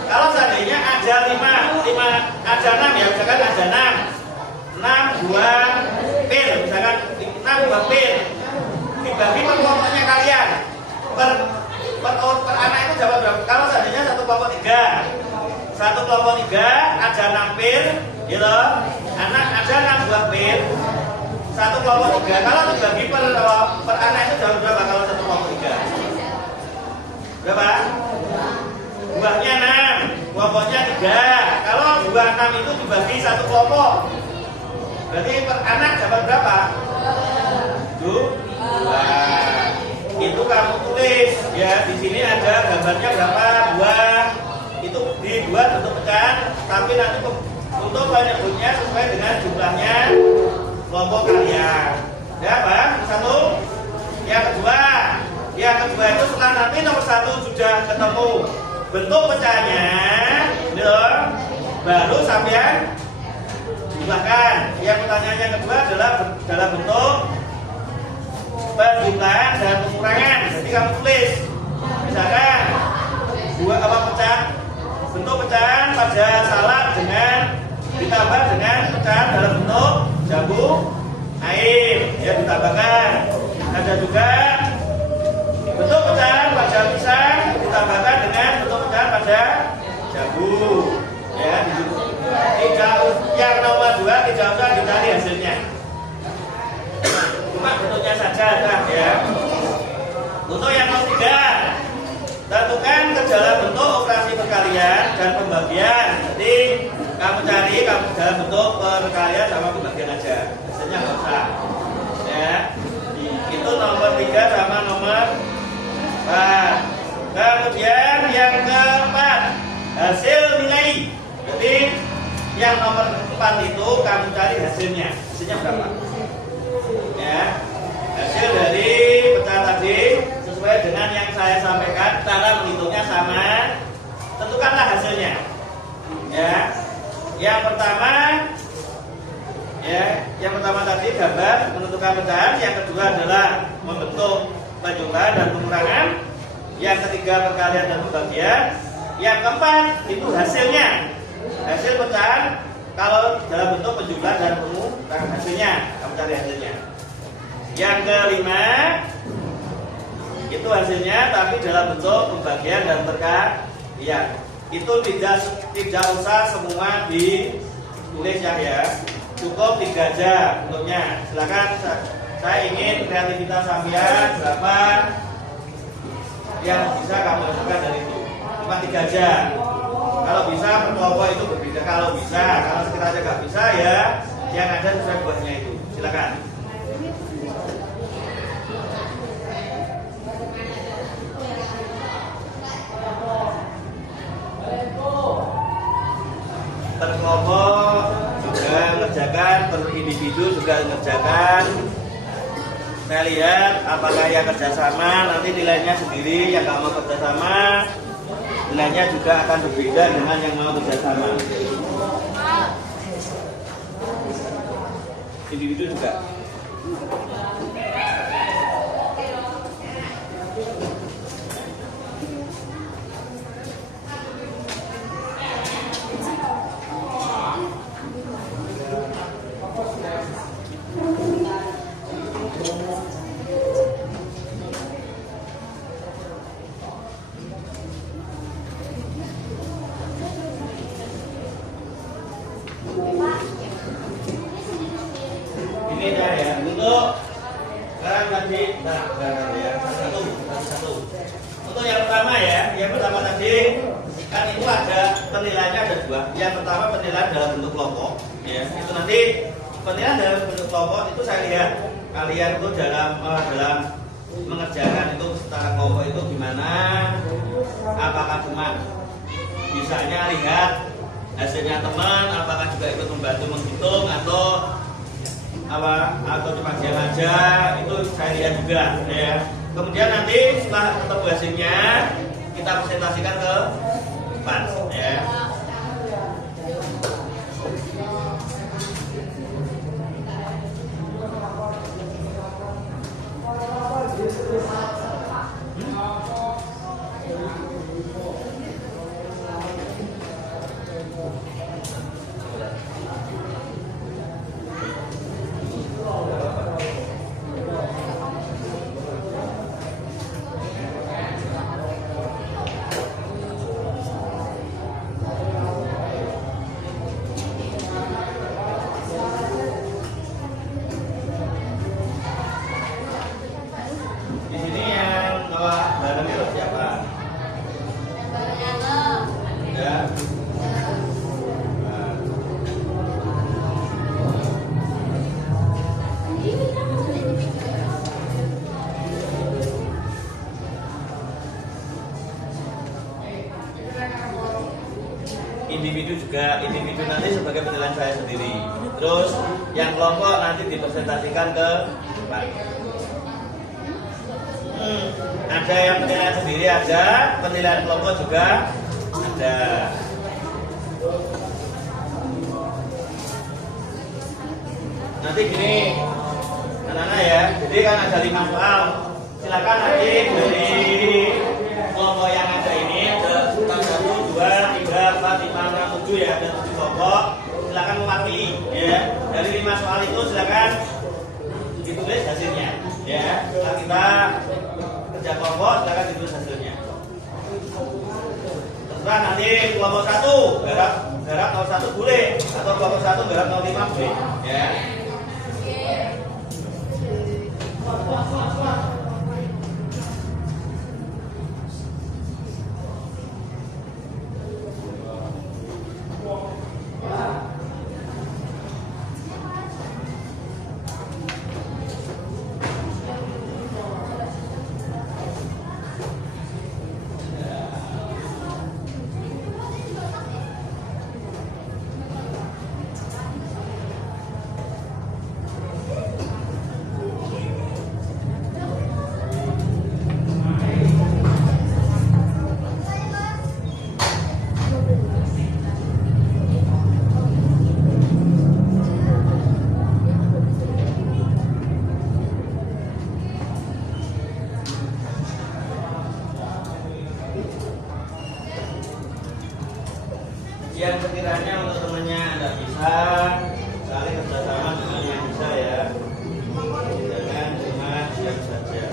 kalau seandainya ada 5, ada 6 ya, misalkan ada 6 buah pil, misalkan 6 buah pil, dibagi per kelompoknya kalian, per anak itu dapat berapa? Kalau seandainya satu kelompok 3 ada 6 pil, gitu, anak ada 6 buah pil, satu kelompok 3. Kalau dibagi per anak itu dapat berapa kalau satu kelompok 3? Berapa? Buahnya 6, kelompoknya 3. Kalau buah 6 itu dibagi satu kelompok, berarti per anak dapat berapa? 2. Itu kamu tulis ya. Di sini ada gambarnya berapa buah. Itu dibuat bentuk pecahan, tapi nanti untuk menyebutnya sesuai dengan jumlahnya kelompok kalian. Ya, Bang? 1. Yang kedua itu setelah nanti nomor 1 sudah ketemu bentuk pecahannya, baru sampean jumlahkan. Yang pertanyaan yang kedua adalah dalam bentuk penjumlahan dan pengurangan. Jadi kamu tulis, misalkan bentuk pecahan pada salad dengan ditambah dengan pecahan dalam bentuk jambu air, ya ditambahkan. Ada juga bentuk pecahan pada pisang ditambahkan dengan bentuk pecahan pada jambu, ya. Yang nomor 2 tidak usah dicari hasilnya, cuma bentuknya saja, ya. Untuk yang nomor 3, tentukan ke dalam bentuk operasi perkalian dan pembagian. Jadi kamu cari dalam bentuk perkalian sama pembagian aja, hasilnya nggak usah, ya. Itu nomor 3 sama nomor 4. Kemudian yang keempat, hasil nilai. Jadi yang nomor 4 itu kamu cari hasilnya berapa, ya. Hasil dari pecahan tadi sesuai dengan yang saya sampaikan, cara menghitungnya sama. Tentukanlah hasilnya, ya. Yang pertama tadi gambar menentukan pecahan, yang kedua adalah membentuk penjumlahan dan pengurangan, yang ketiga perkalian dan pembagian, yang keempat itu hasilnya, hasil pecahan kalau dalam bentuk penjumlahan dan pengurangan, hasilnya kamu cari hasilnya. Yang kelima itu hasilnya tapi dalam bentuk pembagian dan perkalian. Itu tidak usah semua ditulis ya. Cukup 3 aja bentuknya. Silakan, saya ingin kreativitas sampean berapa yang bisa kamu hasilkan dari itu. Cuma 3 aja. Kalau bisa per kelompok itu berbeda. Kalau bisa, kalau sekiranya nggak bisa ya yang ada sesuai buahnya itu. Silakan. Per kelompok juga mengerjakan, per individu juga mengerjakan. Saya lihat apakah yang kerjasama nanti nilainya sendiri, yang nggak mau kerjasama nilainya juga akan berbeda dengan yang mau kerjasama. Individu juga. Ini ya, untuk sekarang tadi, satu. Untuk yang pertama ya, yang pertama tadi kan itu ada penilaiannya ada 2. Yang pertama penilaian dalam bentuk kelompok, ya. Itu nanti penilaian dalam bentuk kelompok itu saya lihat kalian itu dalam mengerjakan itu secara kelompok itu gimana? Apakah cuma bisanya lihat hasilnya teman, apakah juga ikut membantu menghitung atau cuma diam aja, itu saya lihat juga, ya. Kemudian nanti setelah ketemu hasilnya kita presentasikan ke Pas ya. Di sini yang bawa barang itu siapa? Ya. Individu nanti sebagai penilaian saya sendiri. Terus yang kelompok nanti dipresentasikan ke Pak. Ada yang penilaian sendiri, ada penilaian kelompok juga ada. Nanti gini, anak-anak ya. Jadi kan ada 5 soal. Silakan nanti dari kelompok yang ada ini ada 1, 2, 3, 4, 5, 6, 7 ya, ada 7 kelompok. Silakan mewakili ya. Dari 5 soal itu silakan ditulis hasilnya ya. Setelah kita kerja kelompok silakan ditulis hasilnya. Terserah nanti kelompok 1 garap 01 boleh, atau kelompok 1 garap 05 boleh ya. Yang sekiranya untuk temannya tidak bisa, saling kerjasama dengan yang bisa ya. Jangan cuma diam saja.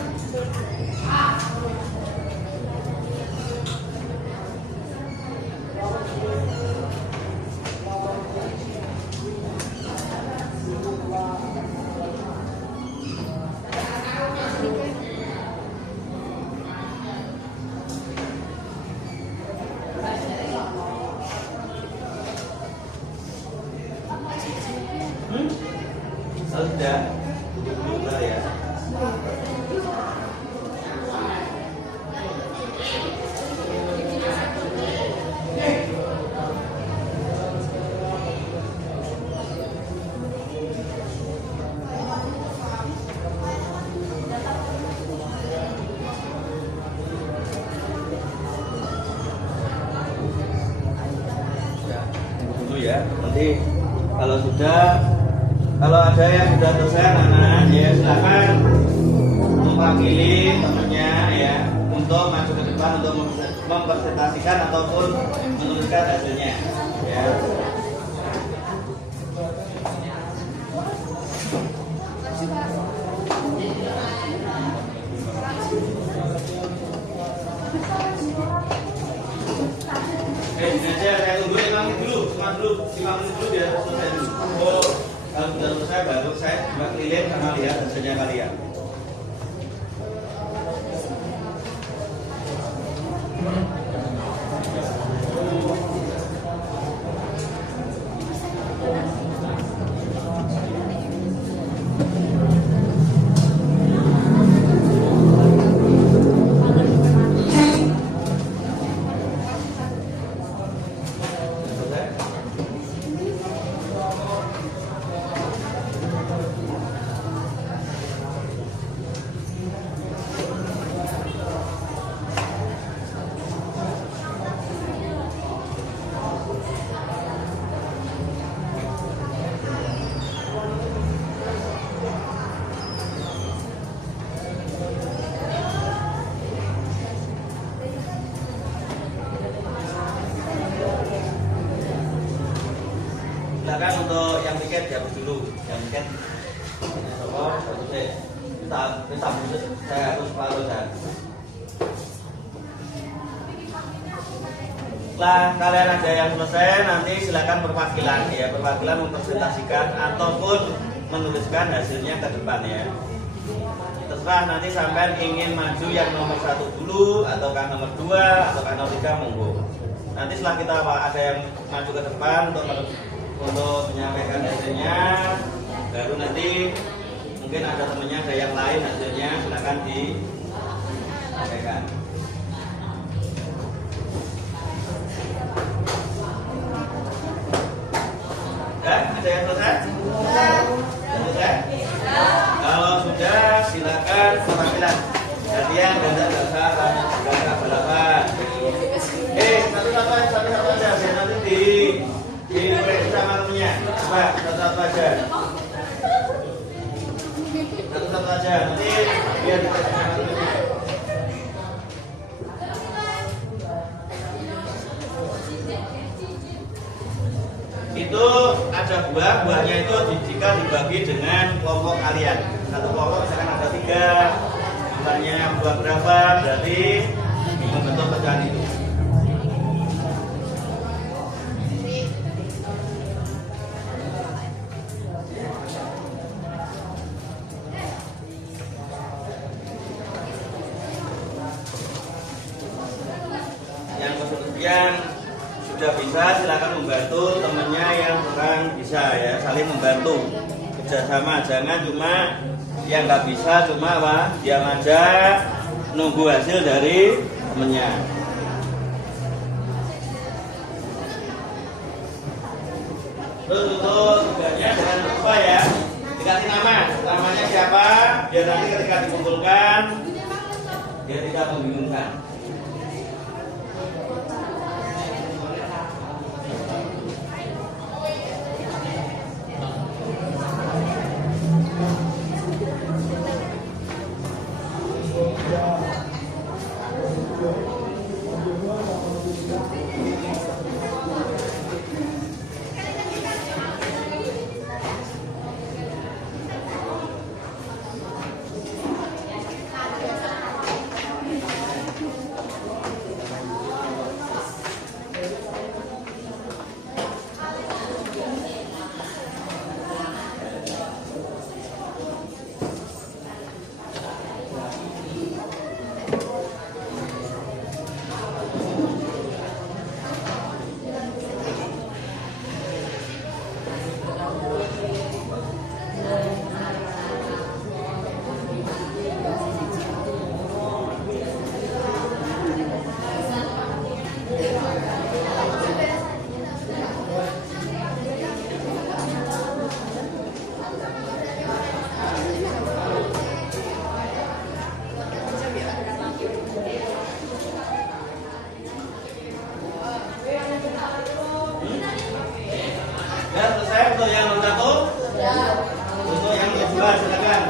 Sudah, bentar ya. Dulu ya, nanti kalau sudah. Kalau ada yang sudah selesai anak-anak ya silakan mewakili temannya ya untuk maju ke depan untuk mempresentasikan ataupun menuliskan hasilnya ya. Ini aja saya tunggu 5 menit dulu biar selesai dulu. Kalau sudah selesai baru saya coba keliling sama lihat hasilnya kalian. mungkin saya harus selalu dan setelah kalian ada yang selesai, nanti silakan perwakilan ya, perwakilan mempresentasikan ataupun menuliskan hasilnya ke depan ya. Terserah nanti sampai ingin maju yang nomor 1 dulu, ataukah nomor 2, ataukah nomor 3, monggo. Nanti setelah kita ada yang maju ke depan untuk menyampaikan hasilnya, baru nanti mungkin ada temennya, ada yang lain hasilnya, silakan disampaikan. Ada yang selesai? Selesai? Kalau sudah, silakan perwakilan. Gantian ganda balapan. Satu-satu aja, biar nanti di sama temennya. Coba satu-satu aja. Satu-satu aja, nanti biar di sama temennya. Itu ada buahnya itu jika dibagi dengan kelompok kalian. Satu kelompok misalkan ada 3, jumlahnya buah berapa, berarti membentuk pecahan itu. Yang kemudian sudah bisa, silakan membantu temennya yang kurang bisa ya, saling membantu kerjasama, jangan cuma yang nggak bisa cuma diam aja nunggu hasil dari temennya. Terus untuk tugasnya jangan lupa ya, dikasih namanya siapa, biar nanti ketika dikumpulkan dia tidak membingungkan. Dan selesai untuk yang nomor 1. Untuk yang kedua silakan.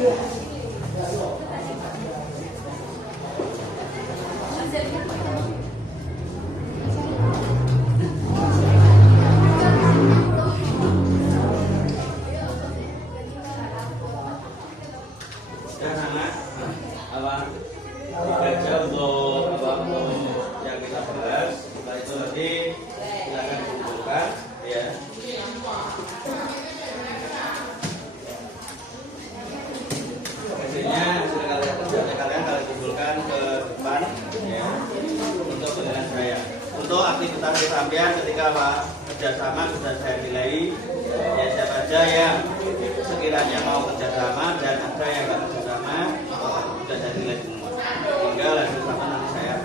Dan anak apa dibaca untuk apa untuk yang kita bahas. Setelah itu nanti silakan dikumpulkan ya. Hasilnya hasil kalian kalau kumpulkan ke depan ya untuk penilaian saya. Untuk aktivitas kesampian ketika apa kerjasama sudah saya nilai ya, siapa saja yang sekiranya mau kerjasama dan ada yang nggak kerjasama sudah saya nilai semua. Tinggal hasil sama nanti saya.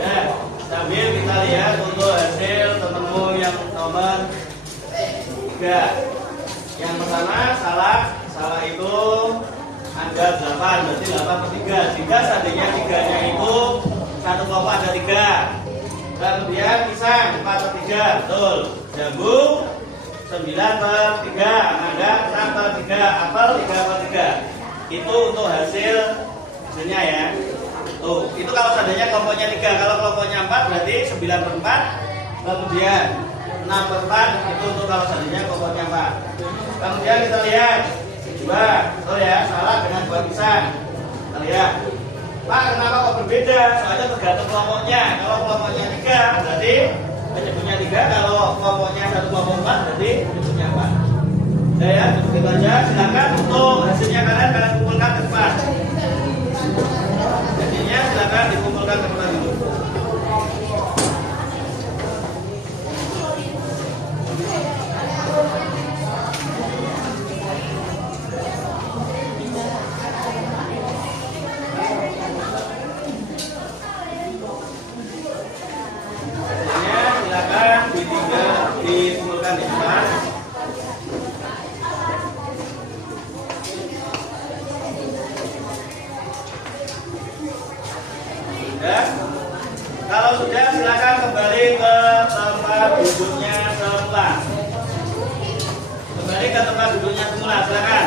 Nah, sambil kita lihat untuk hasil ketemu yang nomor 3. Yang pertama salah itu ada 8, berarti 8/3. Jika seandainya 3-nya itu satu kelompok ada 3. Kemudian pisang 4/3, betul. Jambu 9/3, mangga 6/3, apel 3/3. Itu untuk hasilnya ya. Tuh, itu kalau seandainya kelompoknya 3, kalau kelompoknya 4 berarti 9/4. Kemudian 6/4 itu untuk kalau seandainya kelompoknya 4. Kemudian kita lihat 2, betul ya, salah dengan 2 pisang. Kita lihat, Pak, kenapa kok berbeda? Soalnya tergantung kelompoknya. Kalau kelompoknya 3 berarti penyebutnya 3, kalau kelompoknya 1 kelompok 4 berarti penyebutnya 4. Ya, begitu aja. Silakan untuk hasilnya kalian kumpulkan ke depan. Hasilnya silakan dikumpulkan ke depan dulu. Dikumpulkan di depan. Sudah. Kalau sudah silakan kembali ke tempat duduknya semula. Kembali ke tempat duduknya semula, silakan.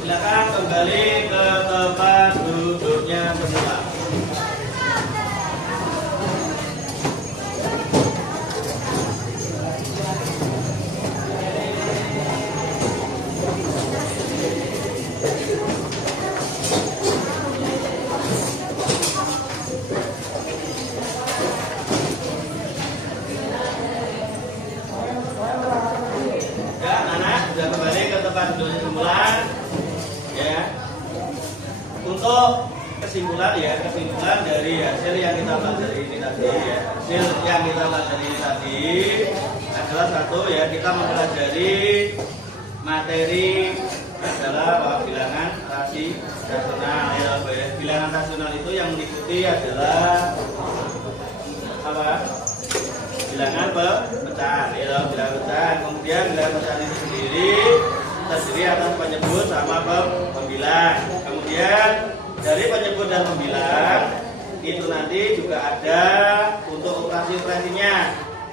Silakan kembali ke tempat duduknya semula. Ya, anak sudah kembali ke tempat duduknya semula. Ya, untuk kesimpulan dari hasil yang kita pelajari ini tadi ya, hasil yang kita pelajari ini tadi adalah satu ya, kita mempelajari materi adalah bilangan rasional ya. Bilangan rasional itu yang meliputi adalah apa? Bilangan pecahan ya, bilangan pecahan. Kemudian bilangan pecahan itu sendiri terdiri atas penyebut sama pembilang. Kemudian dari penyebut dan pembilang itu nanti juga ada untuk operasi-operasinya.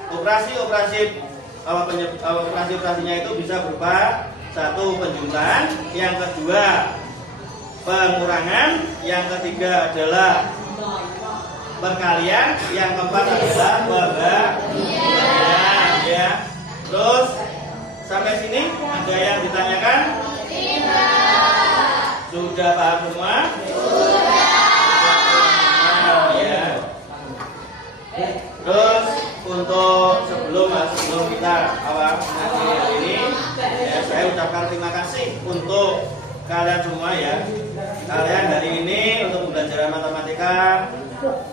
Operasi-operasinya itu bisa berupa satu penjumlahan, yang kedua pengurangan, yang ketiga adalah perkalian, yang keempat adalah pembagian ya. Terus sampai sini ada yang ditanyakan? Tidak. Sudah paham semua? Sudah. Ya. Terus untuk sebelum kita awal mengakhiri hari ini, ya, saya ucapkan terima kasih untuk kalian semua ya. Kalian hari ini untuk pembelajaran matematika,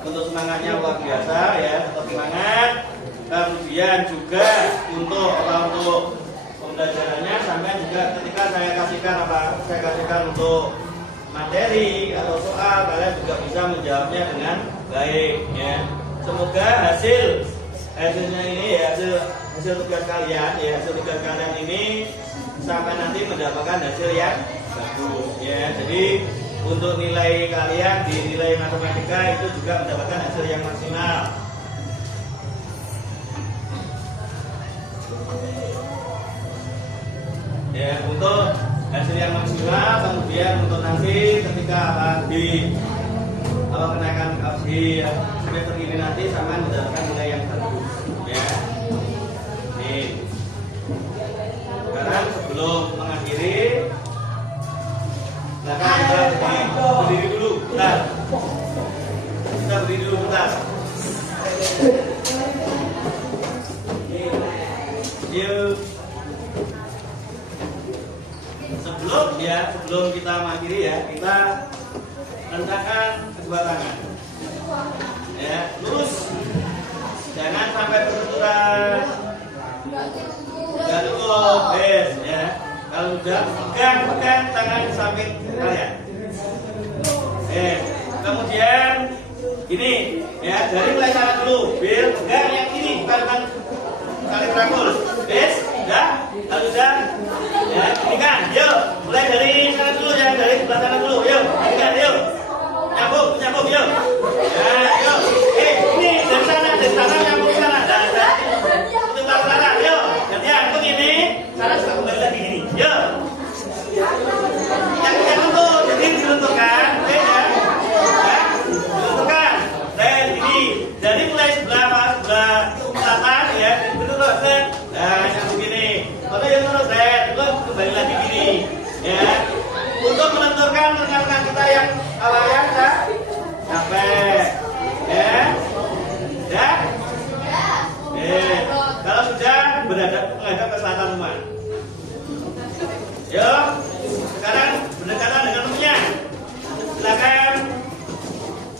untuk semangatnya luar biasa ya, tetap semangat. Kemudian juga untuk pembelajarannya sampai juga ketika saya kasihkan untuk materi atau soal, kalian juga bisa menjawabnya dengan baik ya. Semoga hasilnya ini ya, hasil tugas kalian ya, hasil tugas kalian ini sampai nanti mendapatkan hasil yang bagus ya. Jadi untuk nilai kalian di nilai matematika itu juga mendapatkan hasil yang maksimal. Ya, untuk hasil yang maksimal, kemudian untuk nanti ketika di kenaikan di semester ini nanti sama mendapatkan nilai yang terbagus. Ya, nih. Sekarang sebelum mengakhiri, silakan kita berdiri dulu, bentar. Kita berdiri dulu bentar. Yuk. Sebelum kita mengakhiri ya, kita rentangkan kedua tangan. Ya, lurus. Jangan sampai berbenturan. Dan cukup, ya. Kalau sudah pegang tangan di samping kalian. Kemudian ini ya, dari mulai sana dulu, biar pegang yang ini, bukan saling rangkul. Sudah, kalau sudah, ya, ini kan, yuk, mulai dari sana dulu ya, dari sebelah sana dulu, yuk, ini kan, yuk, nyambung, yuk, ya, yuk, ini dari sana nyambung ke sana, dan itu sana, yuk, gantian, begini, sana suka kembali lagi gini, yuk, yang untuk, jadi dilunturkan, ya, dilunturkan, dan ini, dari mulai sebelah selatan, ya, itu terus, nah, yang begini, kalau yang terus, terus kembali lagi gini, ya, untuk menentukan rekan-rekan kita yang awalnya capek, ya, kalau sudah menghadap ke selatan semua. Yuk, sekarang berdekatan dengan temennya. Silakan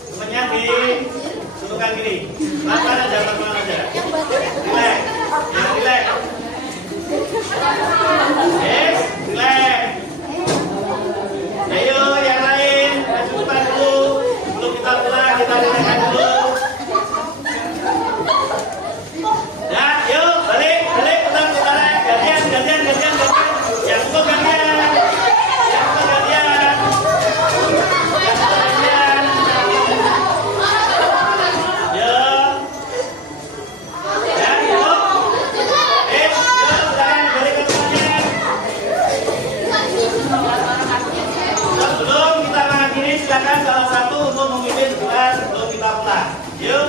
temennya ditentukan gini. Pelan-pelan aja. Relax. Ya, relax. Yes, relax. Ayo yang lain, maju depan dulu. Sebelum kita pulang, kita relaxkan dulu. Ya, yuk, balik, putar. Gantian. Yang itu gantian. Silakan salah satu untuk memimpin kelas sebelum kita pulang. Yuk.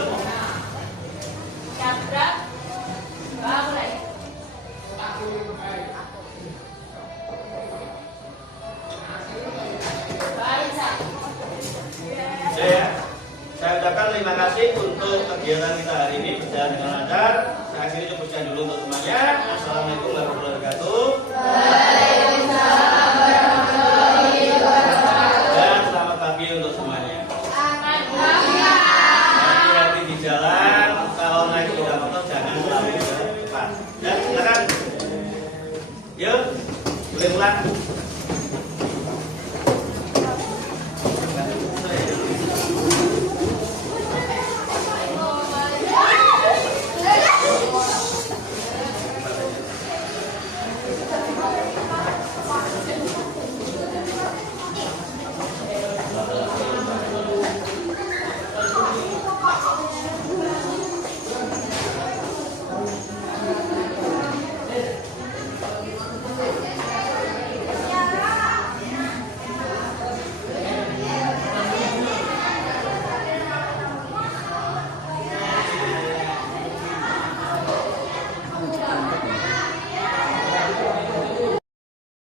Saya ucapkan terima kasih untuk kegiatan kita hari ini berjalan dengan lancar. Saya akhiri cukup sekian dulu untuk semuanya. Assalamualaikum warahmatullahi wabarakatuh.